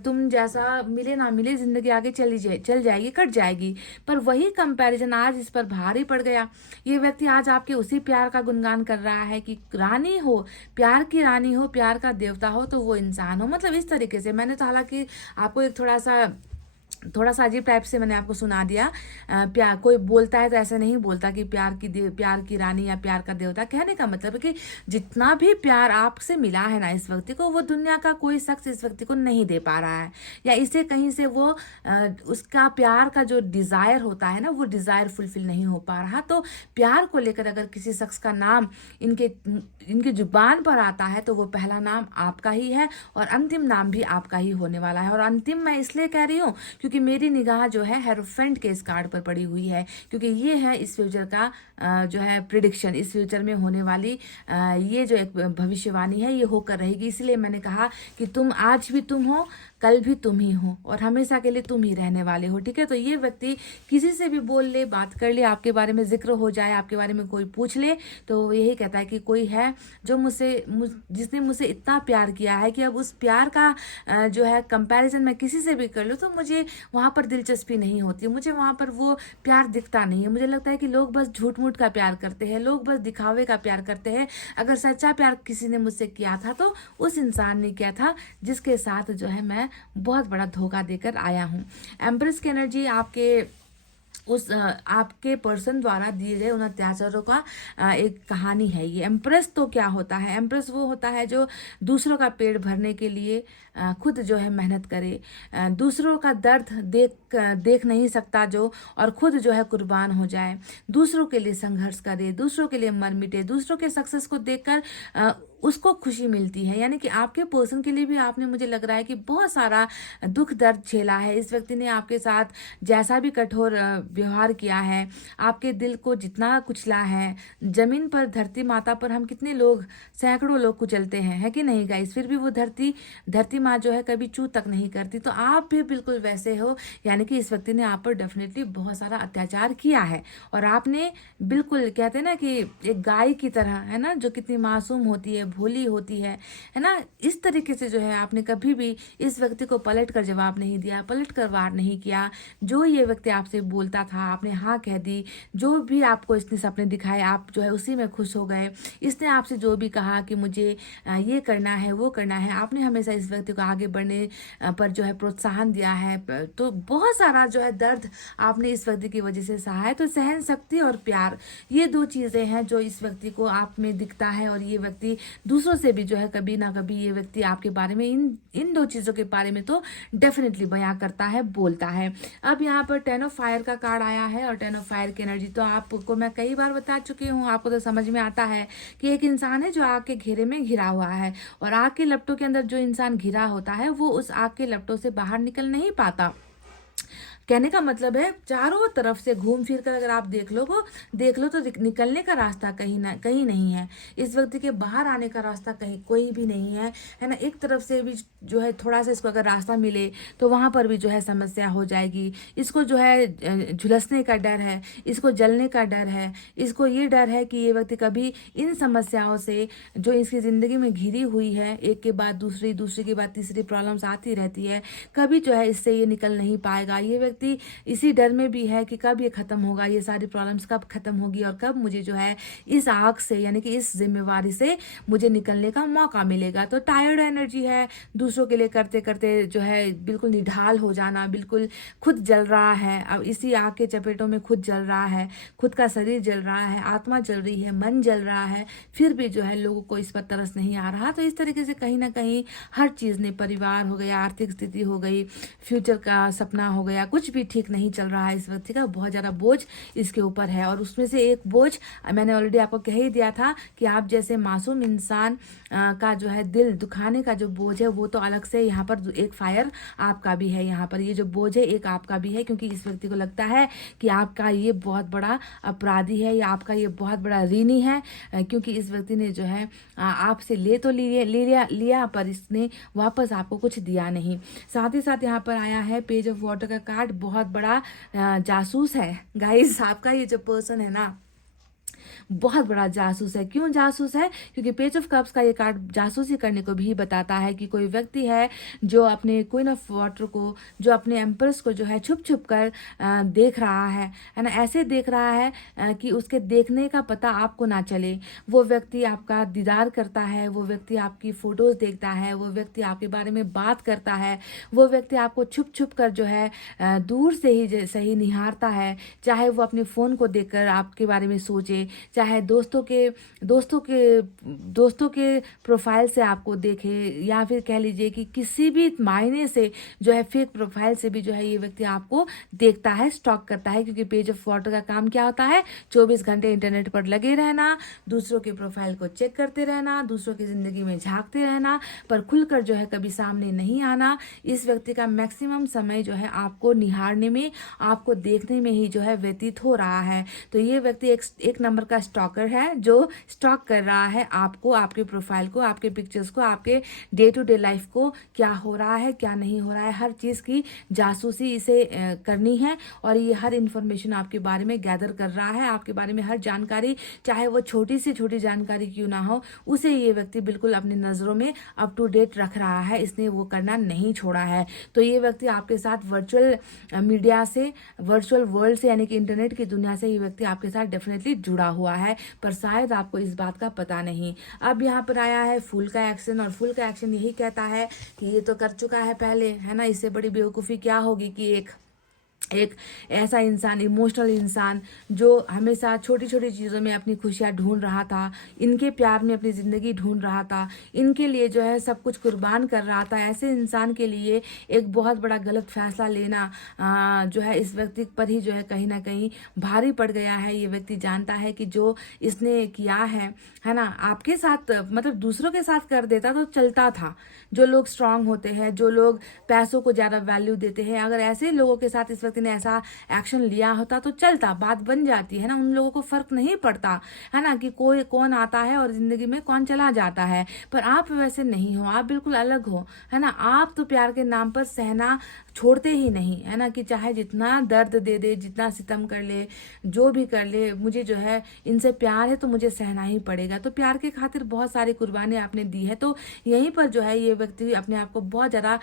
तुम जैसा मिले ना मिले जिंदगी आगे चल जाएगी, कट जाएगी। पर वही कंपैरिजन आज इस पर भारी पड़ गया। ये व्यक्ति आज आपके उसी प्यार का गुणगान कर रहा है कि रानी हो, प्यार की रानी हो, प्यार का देवता हो तो वो इंसान हो। मतलब इस तरीके से मैंने तो हालांकि आपको एक थोड़ा सा अजीब टाइप से मैंने आपको सुना दिया। प्यार कोई बोलता है तो ऐसा नहीं बोलता कि प्यार की रानी या प्यार का देवता। कहने का मतलब है कि जितना भी प्यार आपसे मिला है ना इस व्यक्ति को, वो दुनिया का कोई शख्स इस व्यक्ति को नहीं दे पा रहा है, या इसे कहीं से वो उसका प्यार का जो डिज़ायर होता है ना, वो डिज़ायर फुलफिल नहीं हो पा रहा। तो प्यार को लेकर अगर किसी शख्स का नाम इनकी जुबान पर आता है तो वो पहला नाम आपका ही है और अंतिम नाम भी आपका ही होने वाला है। और अंतिम मैं इसलिए कह रही हूँ क्योंकि मेरी निगाह जो है हेरोफेंट के इस कार्ड पर पड़ी हुई है, क्योंकि ये है इस फ्यूचर का जो है प्रिडिक्शन, इस फ्यूचर में होने वाली ये जो एक भविष्यवाणी है ये होकर रहेगी। इसलिए मैंने कहा कि तुम आज भी तुम हो, कल भी तुम ही हो और हमेशा के लिए तुम ही रहने वाले हो, ठीक है। तो ये व्यक्ति किसी से भी बोल ले, बात कर ले, आपके बारे में जिक्र हो जाए, आपके बारे में कोई पूछ ले, तो वो यही कहता है कि कोई है जो जिसने मुझसे इतना प्यार किया है कि अब उस प्यार का जो है कंपैरिजन मैं किसी से भी कर लूँ तो मुझे वहाँ पर दिलचस्पी नहीं होती, मुझे वहाँ पर वो प्यार दिखता नहीं है। मुझे लगता है कि लोग बस झूठ मूठ का प्यार करते हैं, लोग बस दिखावे का प्यार करते हैं। अगर सच्चा प्यार किसी ने मुझसे किया था तो उस इंसान ने किया था जिसके साथ जो है मैं बहुत बड़ा धोखा देकर आया हूँ। एम्प्रेस की एनर्जी आपके पर्सन द्वारा दिए गए उन अत्याचारों का एक कहानी है ये। एम्प्रेस तो क्या होता है? एम्प्रेस वो होता है जो दूसरों का पेट भरने के लिए खुद जो है मेहनत करे, दूसरों का दर्द देख नहीं सकता जो, और खुद जो है कुर्बान हो जाए, दूसरों के लिए संघर्ष करे, दूसरों के लिए मर मिटे, दूसरों के सक्सेस को देखकर उसको खुशी मिलती है। यानी कि आपके पर्सन के लिए भी आपने, मुझे लग रहा है कि बहुत सारा दुख दर्द झेला है। इस व्यक्ति ने आपके साथ जैसा भी कठोर व्यवहार किया है, आपके दिल को जितना कुचला है, जमीन पर, धरती माता पर हम कितने लोग, सैकड़ों लोग कुचलते हैं, है कि नहीं गाइस? फिर भी वो धरती माँ जो है कभी चू तक नहीं करती। तो आप भी बिल्कुल वैसे हो, यानी कि इस व्यक्ति ने आप पर डेफिनेटली बहुत सारा अत्याचार किया है और आपने बिल्कुल, कहते हैं ना कि एक गाय की तरह, है ना, जो कितनी मासूम होती है, भोली होती है ना, इस तरीके से जो है आपने कभी भी इस व्यक्ति को पलट कर जवाब नहीं दिया, पलट कर वार नहीं किया। जो ये व्यक्ति आपसे बोलता था आपने हाँ कह दी, जो भी आपको इसने सपने दिखाए आप जो है उसी में खुश हो गए। इसने आपसे जो भी कहा कि मुझे ये करना है, वो करना है, आपने हमेशा इस व्यक्ति को आगे बढ़ने पर जो है प्रोत्साहन दिया है। तो बहुत सारा जो है दर्द आपने इस व्यक्ति की वजह से सहा है। तो सहन शक्ति और प्यार, ये दो चीज़ें हैं जो इस व्यक्ति को आप में दिखता है, और ये व्यक्ति दूसरों से भी जो है कभी ना कभी ये व्यक्ति आपके बारे में इन दो चीज़ों के बारे में तो डेफिनेटली बयां करता है, बोलता है। अब यहाँ पर 10 ऑफ फायर का कार्ड आया है, और 10 ऑफ फायर की एनर्जी तो आपको मैं कई बार बता चुकी हूँ, आपको तो समझ में आता है कि एक इंसान है जो आग के घेरे में घिरा हुआ है, और आग के लपटों के अंदर जो इंसान घिरा होता है वो उस आग के लपटों से बाहर निकल नहीं पाता। कहने का मतलब है चारों तरफ से घूम फिर कर अगर आप देख लो तो निकलने का रास्ता कहीं नहीं है। इस व्यक्ति के बाहर आने का रास्ता कहीं कोई भी नहीं है ना। एक तरफ से भी जो है थोड़ा सा इसको अगर रास्ता मिले तो वहां पर भी जो है समस्या हो जाएगी। इसको जो है झुलसने का डर है, इसको जलने का डर है, इसको ये डर है कि ये व्यक्ति कभी इन समस्याओं से जो इसकी ज़िंदगी में घिरी हुई है, एक के बाद दूसरी, दूसरी के बाद तीसरी प्रॉब्लम्स आती रहती है, कभी जो है इससे ये निकल नहीं पाएगा। ये व्यक्ति इसी डर में भी है कि कब ये खत्म होगा, ये सारी प्रॉब्लम्स कब खत्म होगी, और कब मुझे जो है इस आग से, यानी कि इस जिम्मेवारी से मुझे निकलने का मौका मिलेगा। तो टायर्ड एनर्जी है, दूसरों के लिए करते करते जो है बिल्कुल निढाल हो जाना, बिल्कुल खुद जल रहा है, अब इसी आग के चपेटों में खुद जल रहा है, खुद का शरीर जल रहा है, आत्मा जल रही है, मन जल रहा है, फिर भी जो है लोगों को इस पर तरस नहीं आ रहा। तो इस तरीके से कहीं ना कहीं हर चीज़ ने, परिवार हो गया, आर्थिक स्थिति हो गई, फ्यूचर का सपना हो गया, कुछ भी ठीक नहीं चल रहा है। इस व्यक्ति का बहुत ज़्यादा बोझ इसके ऊपर है, और उसमें से एक बोझ मैंने ऑलरेडी आपको कह ही दिया था कि आप जैसे मासूम इंसान का जो है दिल दुखाने का जो बोझ है वो तो अलग से यहाँ पर एक फायर आपका भी है। यहाँ पर ये जो बोझ है एक आपका भी है, क्योंकि इस व्यक्ति को लगता है कि आपका ये बहुत बड़ा अपराधी है, या आपका ये बहुत बड़ा ऋणी है, क्योंकि इस व्यक्ति ने जो है आपसे ले तो लिया पर इसने वापस आपको कुछ दिया नहीं। साथ ही साथ यहाँ पर आया है पेज ऑफ वाटर का कार्ड, बहुत बड़ा जासूस है गाइस। आपका ये जो पर्सन है ना बहुत बड़ा जासूस है। क्यों जासूस है? क्योंकि पेज ऑफ कप्स का ये कार्ड जासूसी करने को भी बताता है कि कोई व्यक्ति है जो अपने क्वीन ऑफ वाटर को, जो अपने एम्प्रेस को जो है छुप छुप कर देख रहा है ना, ऐसे देख रहा है कि उसके देखने का पता आपको ना चले। वो व्यक्ति आपका दीदार करता है, वो व्यक्ति आपकी फोटोज देखता है, वो व्यक्ति आपके बारे में बात करता है, वो व्यक्ति आपको छुप छुप कर जो है दूर से ही सही निहारता है, चाहे वो अपने फ़ोन को देखकर आपके बारे में सोचे, चाहे दोस्तों के प्रोफाइल से आपको देखे, या फिर कह लीजिए कि किसी भी मायने से जो है फेक प्रोफाइल से भी जो है ये व्यक्ति आपको देखता है, स्टॉक करता है। क्योंकि पेज ऑफ वाटर का काम क्या होता है? 24 घंटे इंटरनेट पर लगे रहना, दूसरों के प्रोफाइल को चेक करते रहना, दूसरों की जिंदगी में झांकते रहना, पर खुलकर जो है कभी सामने नहीं आना। इस व्यक्ति का मैक्सिमम समय जो है आपको निहारने में, आपको देखने में ही जो है व्यतीत हो रहा है। तो ये व्यक्ति एक नंबर का स्टॉकर है जो स्टॉक कर रहा है आपको, आपके प्रोफाइल को, आपके पिक्चर्स को, आपके डे टू डे लाइफ को, क्या हो रहा है क्या नहीं हो रहा है, हर चीज़ की जासूसी इसे करनी है। और ये हर इन्फॉर्मेशन आपके बारे में गैदर कर रहा है, आपके बारे में हर जानकारी, चाहे वो छोटी से छोटी जानकारी क्यों ना हो, उसे ये व्यक्ति बिल्कुल अपनी नज़रों में अप टू डेट रख रहा है। इसने वो करना नहीं छोड़ा है। तो ये व्यक्ति आपके साथ वर्चुअल मीडिया से, वर्चुअल वर्ल्ड से, यानी कि इंटरनेट की दुनिया से ये व्यक्ति आपके साथ डेफिनेटली जुड़ा हुआ है, पर शायद आपको इस बात का पता नहीं। अब यहाँ पर आया है फूल का एक्शन, और फूल का एक्शन यही कहता है कि ये तो कर चुका है पहले, है ना। इससे बड़ी बेवकूफ़ी क्या होगी कि एक ऐसा इंसान, इमोशनल इंसान, जो हमेशा छोटी छोटी चीज़ों में अपनी खुशियाँ ढूंढ रहा था, इनके प्यार में अपनी ज़िंदगी ढूंढ रहा था, इनके लिए जो है सब कुछ कुर्बान कर रहा था, ऐसे इंसान के लिए एक बहुत बड़ा गलत फैसला लेना जो है इस व्यक्ति पर ही जो है कहीं ना कहीं भारी पड़ गया है। ये व्यक्ति जानता है कि जो इसने किया है ना, आपके साथ मतलब दूसरों के साथ कर देता तो चलता था। जो लोग स्ट्रांग होते हैं, जो लोग पैसों को ज़्यादा वैल्यू देते हैं, अगर ऐसे लोगों के साथ इस व्यक्ति ने ऐसा एक्शन लिया होता तो चलता, बात बन जाती है ना। उन लोगों को फर्क नहीं पड़ता है ना कि कोई कौन आता है और जिंदगी में कौन चला जाता है। पर आप वैसे नहीं हो, आप बिल्कुल अलग हो, है ना। आप तो प्यार के नाम पर सहना छोड़ते ही नहीं, है ना, कि चाहे जितना दर्द दे दे, जितना सितम कर ले, जो भी कर ले, मुझे जो है इनसे प्यार है तो मुझे सहना ही पड़ेगा। तो प्यार के खातिर बहुत सारी कुर्बानियां आपने दी है। तो यहीं पर जो है ये व्यक्ति अपने आप को बहुत ज़्यादा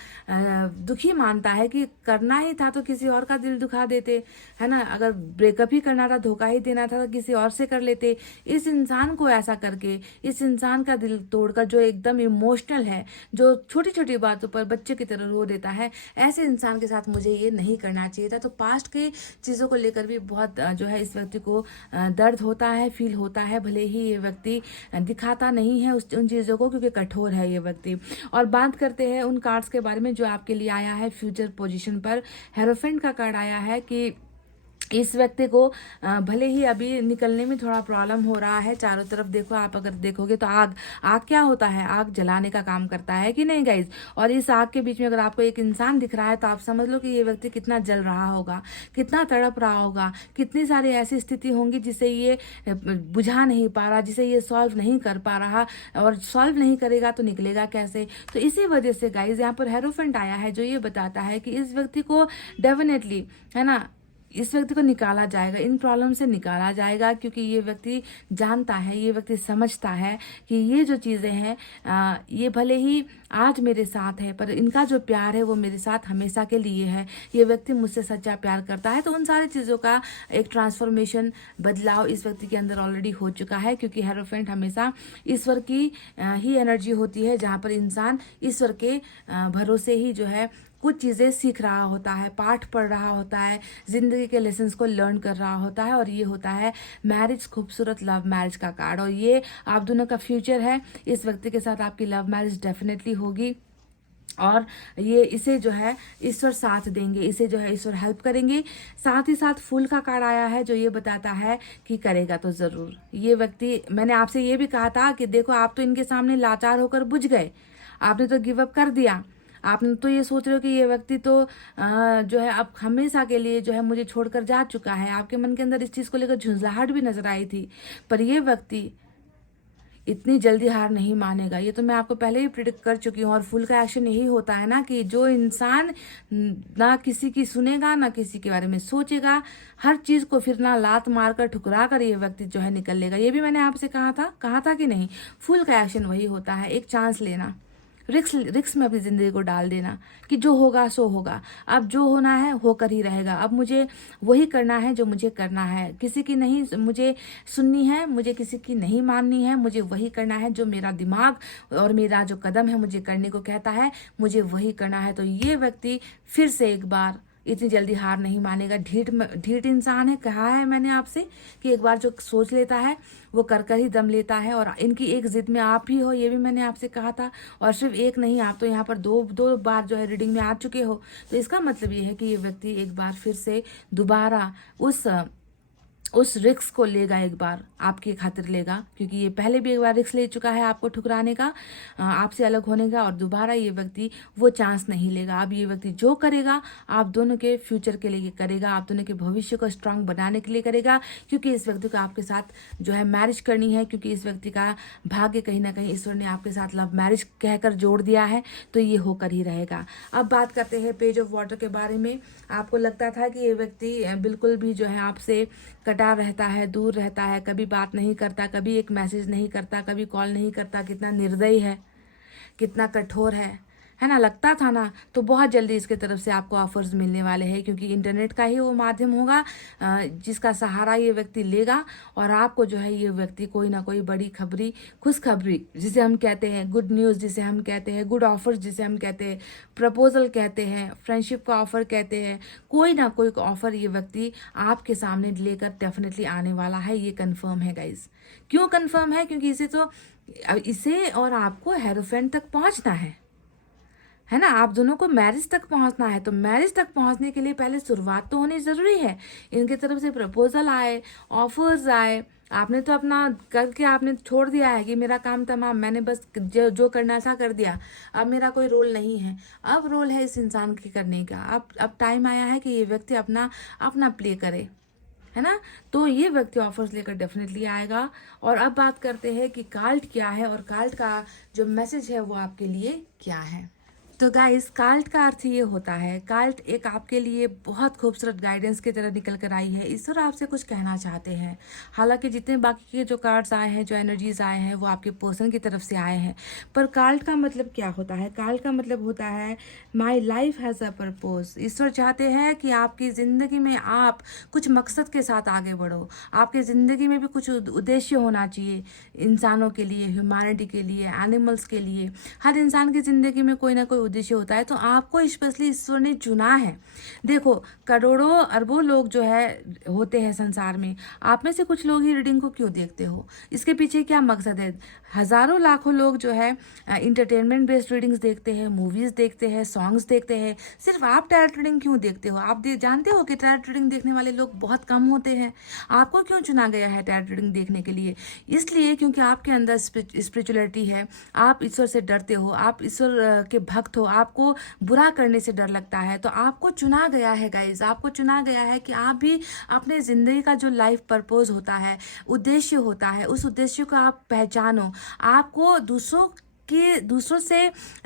दुखी मानता है कि करना ही था तो किसी और का दिल दुखा देते, है ना। अगर ब्रेकअप ही करना था, धोखा ही देना था तो किसी और से कर लेते। इस इंसान को ऐसा करके, इस इंसान का दिल तोड़कर, जो एकदम इमोशनल है, जो छोटी छोटी बातों पर बच्चे की तरह रो देता है, ऐसे इंसान के साथ मुझे ये नहीं करना चाहिए था। तो पास्ट के चीज़ों को लेकर भी बहुत जो है इस व्यक्ति को दर्द होता है, फील होता है। भले ही ये व्यक्ति दिखाता नहीं है उन चीज़ों को, क्योंकि कठोर है ये व्यक्ति। और बात करते हैं उन कार्ड्स के बारे में जो आपके लिए आया है फ्यूचर पोजीशन पर। हेरोफेंट का कार्ड आया है कि इस व्यक्ति को भले ही अभी निकलने में थोड़ा प्रॉब्लम हो रहा है। चारों तरफ देखो, आप अगर देखोगे तो आग क्या होता है, आग जलाने का काम करता है कि नहीं गाइज। और इस आग के बीच में अगर आपको एक इंसान दिख रहा है तो आप समझ लो कि ये व्यक्ति कितना जल रहा होगा, कितना तड़प रहा होगा, कितनी सारी ऐसी स्थिति होंगी जिसे ये बुझा नहीं पा रहा, जिसे ये सॉल्व नहीं कर पा रहा, और सॉल्व नहीं करेगा तो निकलेगा कैसे। तो इसी वजह से गाइज यहाँ पर हेरोफेंट आया है जो ये बताता है कि इस व्यक्ति को डेफिनेटली, है ना, इस व्यक्ति को निकाला जाएगा, इन प्रॉब्लम से निकाला जाएगा, क्योंकि ये व्यक्ति जानता है, ये व्यक्ति समझता है कि ये जो चीज़ें हैं ये भले ही आज मेरे साथ है, पर इनका जो प्यार है वो मेरे साथ हमेशा के लिए है। ये व्यक्ति मुझसे सच्चा प्यार करता है। तो उन सारी चीज़ों का एक ट्रांसफॉर्मेशन, बदलाव इस व्यक्ति के अंदर ऑलरेडी हो चुका है, क्योंकि हेरोफेंट हमेशा ईश्वर की ही एनर्जी होती है, जहाँ पर इंसान ईश्वर के भरोसे ही जो है कुछ चीज़ें सीख रहा होता है, पाठ पढ़ रहा होता है, जिंदगी के लेसन्स को लर्न कर रहा होता है। और ये होता है मैरिज, खूबसूरत लव मैरिज का कार्ड। और ये आप दोनों का फ्यूचर है। इस व्यक्ति के साथ आपकी लव मैरिज डेफिनेटली होगी, और ये इसे जो है ईश्वर साथ देंगे, इसे जो है ईश्वर हेल्प करेंगे। साथ ही साथ फूल का कार्ड आया है जो ये बताता है कि करेगा तो ज़रूर। ये व्यक्ति, मैंने आपसे ये भी कहा था कि देखो आप तो इनके सामने लाचार होकर बुझ गए, आपने तो गिव अप कर दिया, आपने तो ये सोच रहे हो कि ये व्यक्ति तो जो है अब हमेशा के लिए जो है मुझे छोड़कर जा चुका है। आपके मन के अंदर इस चीज़ को लेकर झुंझलाहट भी नजर आई थी, पर ये व्यक्ति इतनी जल्दी हार नहीं मानेगा। ये तो मैं आपको पहले ही प्रिडिक्ट कर चुकी हूँ। और फुल का एक्शन यही होता है ना कि जो इंसान ना किसी की सुनेगा, ना किसी के बारे में सोचेगा, हर चीज़ को फिर ना लात मार कर ठुकरा कर ये व्यक्ति जो है निकल लेगा। ये भी मैंने आपसे कहा था कि नहीं। फुल का एक्शन वही होता है, एक चांस लेना, रिक्स में अपनी ज़िंदगी को डाल देना कि जो होगा सो होगा, अब जो होना है होकर ही रहेगा, अब मुझे वही करना है जो मुझे करना है, किसी की नहीं मुझे सुननी है, मुझे किसी की नहीं माननी है, मुझे वही करना है जो मेरा दिमाग और मेरा जो कदम है मुझे करने को कहता है, मुझे वही करना है। तो ये व्यक्ति फिर से एक बार इतनी जल्दी हार नहीं मानेगा। ढीठ इंसान है, कहा है मैंने आपसे कि एक बार जो सोच लेता है वो कर ही दम लेता है। और इनकी एक जिद में आप ही हो, ये भी मैंने आपसे कहा था। और सिर्फ एक नहीं, आप तो यहाँ पर दो बार जो है रीडिंग में आ चुके हो। तो इसका मतलब ये है कि ये व्यक्ति एक बार फिर से दोबारा उस उस रिस्क को लेगा, एक बार आपकी खातिर लेगा, क्योंकि ये पहले भी एक बार रिस्क ले चुका है आपको ठुकराने का, आपसे अलग होने का, और दोबारा ये व्यक्ति वो चांस नहीं लेगा। अब ये व्यक्ति जो करेगा आप दोनों के फ्यूचर के लिए करेगा, आप दोनों के भविष्य को स्ट्रांग बनाने के लिए करेगा, क्योंकि इस व्यक्ति को आपके साथ जो है मैरिज करनी है, क्योंकि इस व्यक्ति का भाग्य कहीं ना कहीं ईश्वर ने आपके साथ लव मैरिज कहकर जोड़ दिया है, तो ये होकर ही रहेगा। अब बात करते हैं पेज ऑफ वाटर के बारे में। आपको लगता था कि ये व्यक्ति बिल्कुल भी जो है आपसे कटा रहता है, दूर रहता है, कभी बात नहीं करता, कभी एक मैसेज नहीं करता, कभी कॉल नहीं करता, कितना निर्दयी है, कितना कठोर है ना, लगता था ना। तो बहुत जल्दी इसके तरफ से आपको ऑफर्स मिलने वाले हैं, क्योंकि इंटरनेट का ही वो माध्यम होगा जिसका सहारा ये व्यक्ति लेगा, और आपको जो है ये व्यक्ति कोई ना कोई बड़ी खबरी, खुशखबरी जिसे हम कहते हैं, गुड न्यूज़ जिसे हम कहते हैं, गुड ऑफर्स जिसे हम कहते हैं, प्रपोजल कहते हैं, फ्रेंडशिप का ऑफर कहते हैं, कोई ना कोई ऑफर ये व्यक्ति आपके सामने लेकर डेफिनेटली आने वाला है। ये कंफर्म है गाइज। क्यों कंफर्म है? क्योंकि इसे और आपको हेरोफेंट तक पहुंचना है ना, आप दोनों को मैरिज तक पहुंचना है। तो मैरिज तक पहुंचने के लिए पहले शुरुआत तो होनी ज़रूरी है। इनकी तरफ से प्रपोजल आए, ऑफर्स आए, आपने तो अपना करके आपने छोड़ दिया है कि मेरा काम तमाम, मैंने बस जो करना था कर दिया, अब मेरा कोई रोल नहीं है। अब रोल है इस इंसान के करने का। अब टाइम आया है कि ये व्यक्ति अपना प्ले करे, है ना। तो ये व्यक्ति ऑफर्स लेकर डेफिनेटली आएगा। और अब बात करते हैं कि काल्ट क्या है, और काल्ट का जो मैसेज है वो आपके लिए क्या है। तो गाइस, काल्ट का अर्थ ये होता है, काल्ट एक आपके लिए बहुत खूबसूरत गाइडेंस की तरह निकल कर आई है। ईश्वर आपसे कुछ कहना चाहते हैं। हालांकि जितने बाकी के जो कार्ड्स आए हैं, जो एनर्जीज आए हैं, वो आपके पर्सन की तरफ से आए हैं, पर काल्ट का मतलब क्या होता है? काल्ट का मतलब होता है my life has a purpose. ईश्वर चाहते हैं कि आपकी ज़िंदगी में आप कुछ मकसद के साथ आगे बढ़ो। आपकी ज़िंदगी में भी कुछ उद्देश्य होना चाहिए, इंसानों के लिए, ह्यूमैनिटी के लिए, एनिमल्स के लिए। हर इंसान की ज़िंदगी में कोई ना कोई उद्देश्य होता है। तो आपको स्पेशली ईश्वर ने चुना है। देखो, करोड़ों अरबों लोग जो है होते हैं संसार में, आप में से कुछ लोग ही रीडिंग को क्यों देखते हो? इसके पीछे क्या मकसद है? हज़ारों लाखों लोग जो है इंटरटेनमेंट बेस्ड रीडिंग्स देखते हैं, मूवीज़ देखते हैं, सॉन्ग्स देखते हैं। सिर्फ आप टैरोट रीडिंग क्यों देखते हो? आप जानते हो कि टैरोट रीडिंग देखने वाले लोग बहुत कम होते हैं। आपको क्यों चुना गया है टैरोट रीडिंग देखने के लिए? इसलिए क्योंकि आपके अंदर स्पिरिचुअलिटी है, आप ईश्वर से डरते हो, आप ईश्वर के भक्त हो, आपको बुरा करने से डर लगता है। तो आपको चुना गया है गाइज, आपको चुना गया है कि आप भी अपने ज़िंदगी का जो लाइफ पर्पस होता है, उद्देश्य होता है, उस उद्देश्य को आप पहचानो। आपको दूसरों से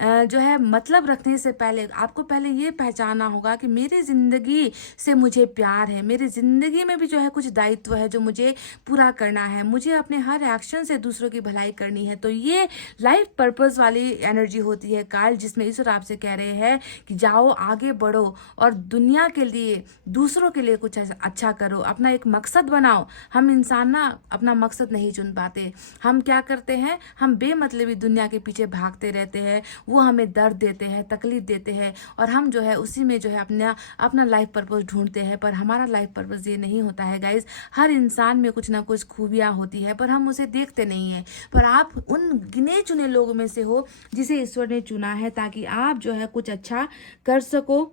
जो है मतलब रखने से पहले आपको पहले ये पहचानना होगा कि मेरी ज़िंदगी से मुझे प्यार है, मेरी ज़िंदगी में भी जो है कुछ दायित्व है जो मुझे पूरा करना है, मुझे अपने हर एक्शन से दूसरों की भलाई करनी है। तो ये लाइफ पर्पस वाली एनर्जी होती है काल, जिसमें ईश्वर आपसे कह रहे हैं कि जाओ, आगे बढ़ो और दुनिया के लिए, दूसरों के लिए कुछ अच्छा करो, अपना एक मकसद बनाओ। हम इंसान ना अपना मकसद नहीं चुन पाते। हम क्या करते हैं? हम बेमतलबी दुनिया के पीछे भागते रहते हैं, वो हमें दर्द देते हैं, तकलीफ देते हैं, और हम जो है उसी में जो है अपना लाइफ पर्पस ढूंढते हैं। पर हमारा लाइफ पर्पस ये नहीं होता है गाइज। हर इंसान में कुछ ना कुछ खूबियाँ होती है, पर हम उसे देखते नहीं हैं। पर आप उन गिने चुने लोगों में से हो जिसे ईश्वर ने चुना है, ताकि आप जो है कुछ अच्छा कर सको,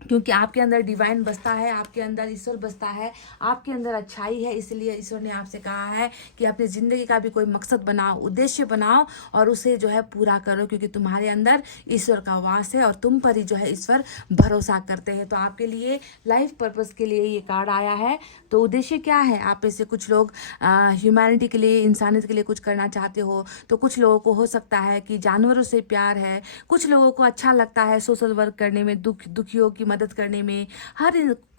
क्योंकि आपके अंदर डिवाइन बसता है, आपके अंदर ईश्वर बसता है, आपके अंदर अच्छाई है। इसलिए ईश्वर ने आपसे कहा है कि अपनी ज़िंदगी का भी कोई मकसद बनाओ, उद्देश्य बनाओ, और उसे जो है पूरा करो, क्योंकि तुम्हारे अंदर ईश्वर का वास है और तुम पर ही जो है ईश्वर भरोसा करते हैं। तो आपके लिए लाइफ पर्पस के लिए ये कार्ड आया है। तो उद्देश्य क्या है? आप में से कुछ लोग ह्यूमैनिटी के लिए, इंसानियत के लिए कुछ करना चाहते हो। तो कुछ लोगों को हो सकता है कि जानवरों से प्यार है, कुछ लोगों को अच्छा लगता है सोशल वर्क करने में, दुखियों की मदद करने में।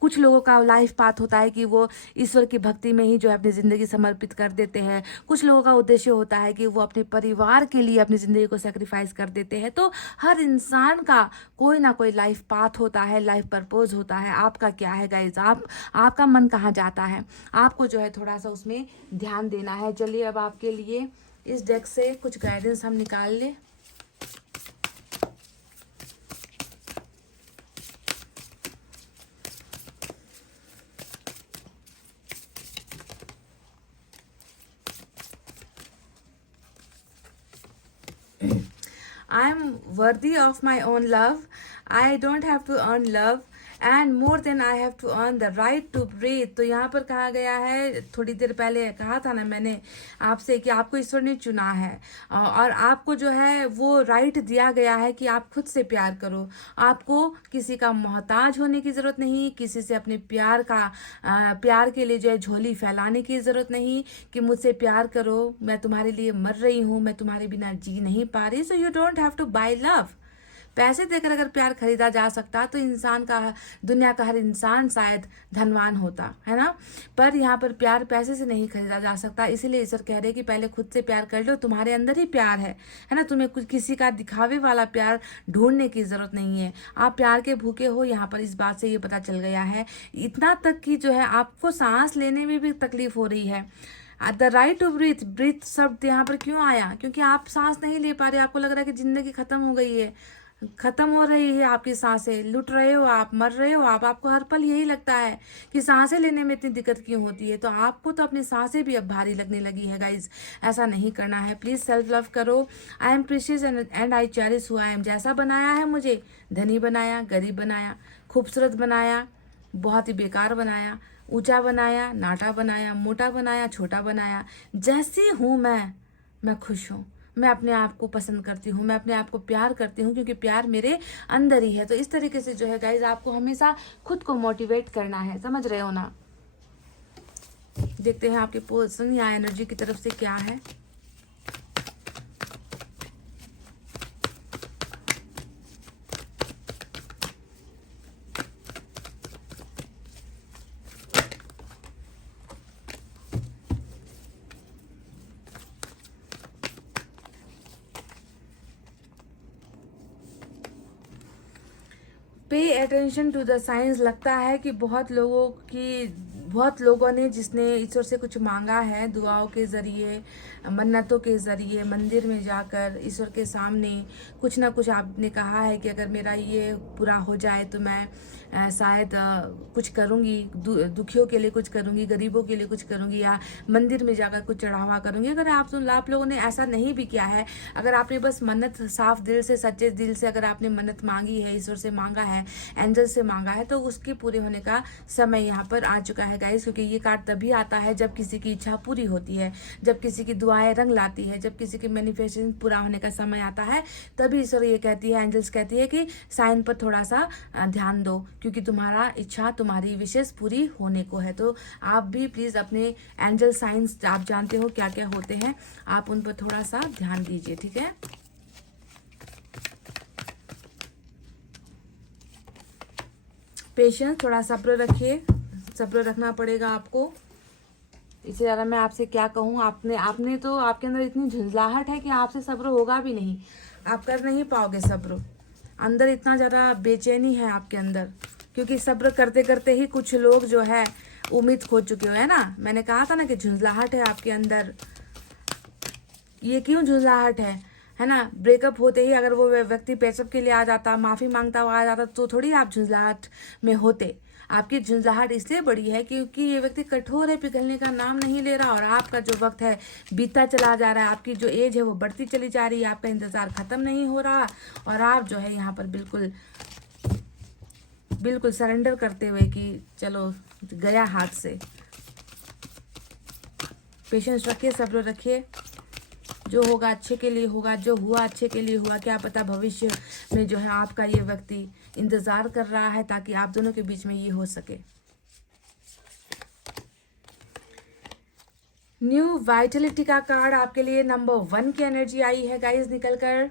कुछ लोगों का लाइफ पाथ होता है कि वो ईश्वर की भक्ति में ही जो है अपनी ज़िंदगी समर्पित कर देते हैं। कुछ लोगों का उद्देश्य होता है कि वो अपने परिवार के लिए अपनी ज़िंदगी को सेक्रीफाइस कर देते हैं। तो हर इंसान का कोई ना कोई लाइफ पाथ होता है, लाइफ पर्पस होता है। आपका क्या है गाइज? आपका मन कहाँ जाता है? आपको जो है थोड़ा सा उसमें ध्यान देना है। चलिए, अब आपके लिए इस डेक से कुछ गाइडेंस हम निकाल लें। I am worthy of my own love. I don't have to earn love. And more than I have to earn the right to breathe. तो यहाँ पर कहा गया है, थोड़ी देर पहले कहा था ना मैंने आपसे कि आपको ईश्वर ने चुना है और आपको जो है वो राइट दिया गया है कि आप खुद से प्यार करो। आपको किसी का मोहताज होने की ज़रूरत नहीं, किसी से अपने प्यार के लिए जो है झोली फैलाने की ज़रूरत नहीं कि मुझसे प्यार करो, मैं तुम्हारे लिए मर रही हूँ, मैं तुम्हारे बिना जी नहीं पा रही। So you don't have to buy love. पैसे देकर अगर प्यार खरीदा जा सकता तो दुनिया का हर इंसान शायद धनवान होता है ना। पर यहाँ पर प्यार पैसे से नहीं खरीदा जा सकता, इसीलिए ईश्वर कह रहे कि पहले खुद से प्यार कर लो, तुम्हारे अंदर ही प्यार है ना। तुम्हें कुछ किसी का दिखावे वाला प्यार ढूंढने की जरूरत नहीं है। आप प्यार के भूखे हो, यहाँ पर इस बात से ये पता चल गया है। इतना तक कि जो है आपको सांस लेने में भी तकलीफ हो रही है। The right to breathe, breathe शब्द यहाँ पर क्यों आया? क्योंकि आप सांस नहीं ले पा रहे, आपको लग रहा है कि जिंदगी खत्म हो गई है, खत्म हो रही है आपकी सांसें, लुट रहे हो आप, मर रहे हो आप। आपको हर पल यही लगता है कि सांसें लेने में इतनी दिक्कत क्यों होती है। तो आपको तो अपनी सांसें भी अब भारी लगने लगी है गाइज। ऐसा नहीं करना है, प्लीज सेल्फ लव करो। I am precious and I cherish who I am. जैसा बनाया है मुझे, धनी बनाया, गरीब बनाया, खूबसूरत बनाया, बहुत ही बेकार बनाया, ऊंचा बनाया, नाटा बनाया, मोटा बनाया, छोटा बनाया, जैसी हूं मैं खुश हूं। मैं अपने आप को पसंद करती हूँ, मैं अपने आप को प्यार करती हूँ क्योंकि प्यार मेरे अंदर ही है। तो इस तरीके से जो है गाइज आपको हमेशा खुद को मोटिवेट करना है, समझ रहे हो ना। देखते हैं आपके पर्सन या एनर्जी की तरफ से क्या है। Pay attention to the science. लगता है कि बहुत लोगों ने जिसने ईश्वर से कुछ मांगा है, दुआओं के जरिए, मन्नतों के जरिए, मंदिर में जाकर ईश्वर के सामने कुछ ना कुछ आपने कहा है कि अगर मेरा ये पूरा हो जाए तो मैं शायद कुछ करूँगी, दुखियों के लिए कुछ करूँगी, गरीबों के लिए कुछ करूँगी, या मंदिर में जाकर कुछ चढ़ावा करूँगी। अगर आप लोगों ने ऐसा नहीं भी किया है, अगर आपने बस मन्नत साफ दिल से, सच्चे दिल से अगर आपने मन्नत मांगी है, ईश्वर से मांगा है, एंजल से मांगा है, तो उसके पूरे होने का समय यहाँ पर आ चुका है गाइस। क्योंकि ये कार्ड तभी आता है जब किसी की इच्छा पूरी होती है, जब किसी की दुआएं रंग लाती है, जब किसी की मैनिफेस्टेशन पूरा होने का समय आता है, तभी ईश्वर ये कहती है, एंजल्स कहती है कि साइन पर थोड़ा सा ध्यान दो, क्योंकि तुम्हारा इच्छा, तुम्हारी विशेष पूरी होने को है। तो आप भी प्लीज अपने एंजल साइंस, आप जानते हो क्या क्या होते हैं, आप उन पर थोड़ा सा ध्यान दीजिए, ठीक है। पेशेंस, थोड़ा सब्र रखिए, सब्र रखना पड़ेगा आपको। इससे ज़्यादा मैं आपसे क्या कहूँ। आपने तो, आपके अंदर इतनी झुंझलाहट है कि आपसे सब्र होगा भी नहीं, आप कर नहीं पाओगे सब्र। अंदर इतना ज़्यादा बेचैनी है आपके अंदर, क्योंकि सब्र करते करते ही कुछ लोग जो है उम्मीद खो चुके हो, है ना। मैंने कहा था ना कि झुंझलाहट है आपके अंदर। ये क्यों झुंझलाहट है ना। ब्रेकअप होते ही अगर वो व्यक्ति पैचअप के लिए आ जाता, माफ़ी मांगता हुआ आ जाता, तो थोड़ी आप झुंझलाहट में होते। आपकी झुंझलाहट इसलिए बड़ी है क्योंकि ये व्यक्ति कठोर है, पिघलने का नाम नहीं ले रहा, और आपका जो वक्त है बीतता चला जा रहा है, आपकी जो एज है वो बढ़ती चली जा रही है, आपका इंतज़ार ख़त्म नहीं हो रहा, और आप जो है यहाँ पर बिल्कुल सरेंडर करते हुए कि चलो गया हाथ से। पेशेंस रखिए, सब्र रखिए, जो होगा अच्छे के लिए होगा, जो हुआ अच्छे के लिए हुआ। क्या पता भविष्य में जो है आपका ये व्यक्ति इंतजार कर रहा है ताकि आप दोनों के बीच में ये हो सके। न्यू वाइटलिटी का कार्ड आपके लिए नंबर 1 की एनर्जी आई है गाइस निकल कर।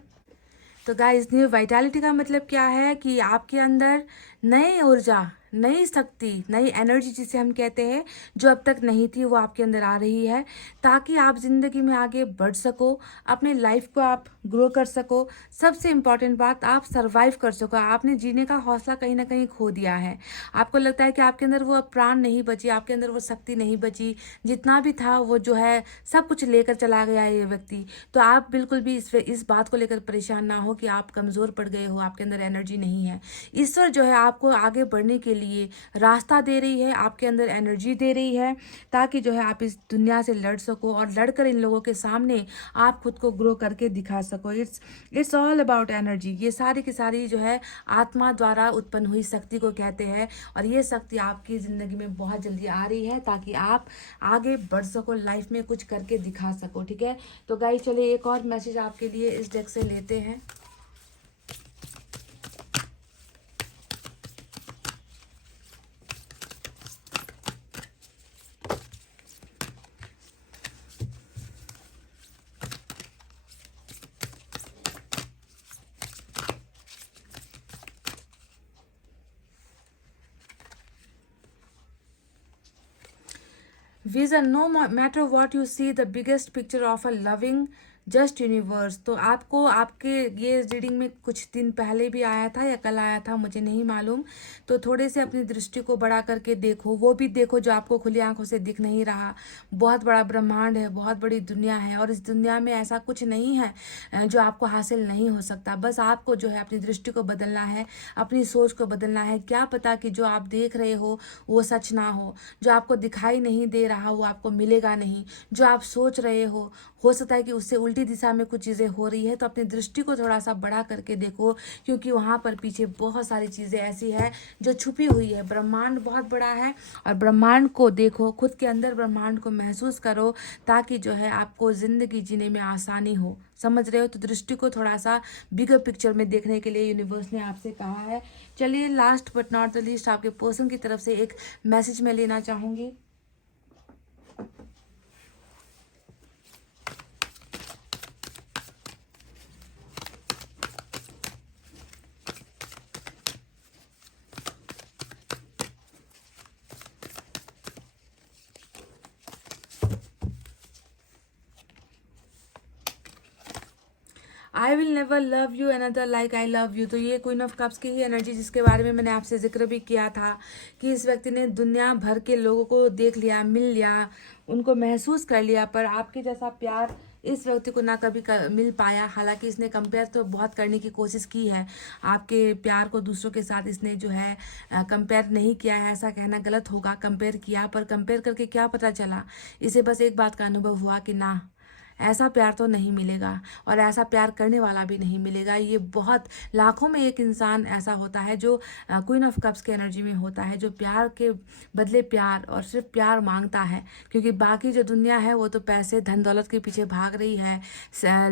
तो गाइस, न्यू वाइटलिटी का मतलब क्या है कि आपके अंदर नई ऊर्जा, नई शक्ति, नई एनर्जी जिसे हम कहते हैं, जो अब तक नहीं थी वो आपके अंदर आ रही है, ताकि आप जिंदगी में आगे बढ़ सको, अपने लाइफ को आप ग्रो कर सको। सबसे इम्पॉर्टेंट बात, आप सरवाइव कर सको। आपने जीने का हौसला कहीं ना कहीं खो दिया है। आपको लगता है कि आपके अंदर वो प्राण नहीं बची, आपके अंदर वो शक्ति नहीं बची, जितना भी था वो जो है सब कुछ लेकर चला गया है ये व्यक्ति। तो आप बिल्कुल भी इस बात को लेकर परेशान ना हो कि आप कमज़ोर पड़ गए हो, आपके अंदर एनर्जी नहीं है। ईश्वर जो है आपको आगे बढ़ने के लिए लिए रास्ता दे रही है, आपके अंदर एनर्जी दे रही है, ताकि जो है आप इस दुनिया से लड़ सको और लड़कर इन लोगों के सामने आप खुद को ग्रो करके दिखा सको। It's all about energy. ये सारी की सारी जो है आत्मा द्वारा उत्पन्न हुई शक्ति को कहते हैं, और ये शक्ति आपकी ज़िंदगी में बहुत जल्दी आ रही है ताकि आप आगे बढ़ सको, लाइफ में कुछ करके दिखा सको। ठीक है, तो गाइस चलिए एक और मैसेज आपके लिए इस डेक से लेते हैं। Vision, no matter what you see the biggest picture of a loving just universe. तो आपको आपके ये रीडिंग में कुछ दिन पहले भी आया था या कल आया था, मुझे नहीं मालूम। तो थोड़े से अपनी दृष्टि को बड़ा करके देखो, वो भी देखो जो आपको खुली आंखों से दिख नहीं रहा। बहुत बड़ा ब्रह्मांड है, बहुत बड़ी दुनिया है, और इस दुनिया में ऐसा कुछ नहीं है जो आपको हासिल नहीं हो सकता। बस आपको जो है अपनी दृष्टि को बदलना है, अपनी सोच को बदलना है। क्या पता कि जो आप देख रहे हो वो सच ना हो, जो आपको दिखाई नहीं दे रहा वो आपको मिलेगा नहीं, जो आप सोच रहे हो सकता है कि उससे उल्टी दिशा में कुछ चीज़ें हो रही है। तो अपनी दृष्टि को थोड़ा सा बड़ा करके देखो, क्योंकि वहाँ पर पीछे बहुत सारी चीज़ें ऐसी है जो छुपी हुई है। ब्रह्मांड बहुत बड़ा है, और ब्रह्मांड को देखो, खुद के अंदर ब्रह्मांड को महसूस करो, ताकि जो है आपको ज़िंदगी जीने में आसानी हो। समझ रहे हो? तो दृष्टि को थोड़ा सा बिगर पिक्चर में देखने के लिए यूनिवर्स ने आपसे कहा है। चलिए last but not the least आपके पर्सन की तरफ से एक मैसेज मैं लेना चाहूँगी। I will never love you another like I love you. तो ये क्वीन ऑफ कप्स की ही एनर्जी, जिसके बारे में मैंने आपसे जिक्र भी किया था कि इस व्यक्ति ने दुनिया भर के लोगों को देख लिया, मिल लिया, उनको महसूस कर लिया, पर आपके जैसा प्यार इस व्यक्ति को ना कभी मिल पाया। हालांकि इसने कंपेयर तो बहुत करने की कोशिश की है, आपके प्यार को दूसरों के साथ इसने जो है कंपेयर नहीं किया है, ऐसा कहना गलत होगा। कंपेयर किया, पर कंपेयर करके क्या पता चला, इसे बस एक बात का अनुभव हुआ कि ना, ऐसा प्यार तो नहीं मिलेगा, और ऐसा प्यार करने वाला भी नहीं मिलेगा। ये बहुत लाखों में एक इंसान ऐसा होता है जो क्वीन ऑफ कप्स के एनर्जी में होता है, जो प्यार के बदले प्यार और सिर्फ प्यार मांगता है। क्योंकि बाकी जो दुनिया है वो तो पैसे धन दौलत के पीछे भाग रही है,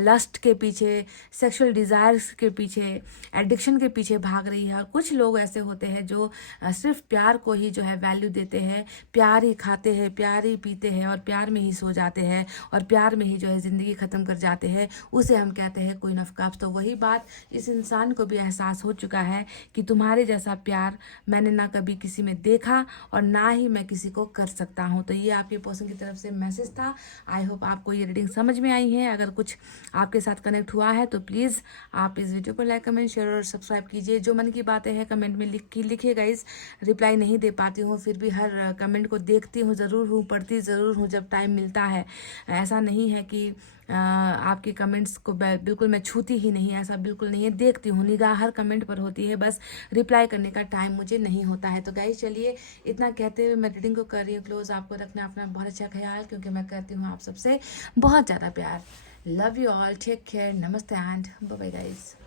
लस्ट के पीछे, सेक्सुअल डिज़ायर्स के पीछे, एडिक्शन के पीछे भाग रही है। और कुछ लोग ऐसे होते हैं जो सिर्फ प्यार को ही जो है वैल्यू देते हैं, प्यार ही खाते हैं, प्यार ही पीते हैं, और प्यार में ही सो जाते हैं, और प्यार में ही जो ज़िंदगी ख़त्म कर जाते हैं। उसे हम कहते हैं क्वीन ऑफ कप्स। तो वही बात इस इंसान को भी एहसास हो चुका है कि तुम्हारे जैसा प्यार मैंने ना कभी किसी में देखा, और ना ही मैं किसी को कर सकता हूँ। तो ये आपके पर्सन की तरफ से मैसेज था। आई होप आपको ये रीडिंग समझ में आई है। अगर कुछ आपके साथ कनेक्ट हुआ है तो प्लीज़ आप इस वीडियो को लाइक, कमेंट, शेयर और सब्सक्राइब कीजिए। जो मन की बातें हैं कमेंट में लिखिएगा। इस रिप्लाई नहीं दे पाती हूँ, फिर भी हर कमेंट को देखती हूँ ज़रूर हूँ, पढ़ती ज़रूर हूँ जब टाइम मिलता है। ऐसा नहीं है कि आपके कमेंट्स को बिल्कुल मैं छूती ही नहीं, ऐसा बिल्कुल नहीं है। देखती हूँ, निगाह हर कमेंट पर होती है, बस रिप्लाई करने का टाइम मुझे नहीं होता है। तो गाइस चलिए इतना कहते हुए मैं रीडिंग को कर रही हूँ क्लोज। आपको रखना अपना बहुत अच्छा ख्याल, क्योंकि मैं करती हूँ आप सबसे बहुत ज़्यादा प्यार। Love you all, take care, नमस्ते एंड बाय बाय गाइस।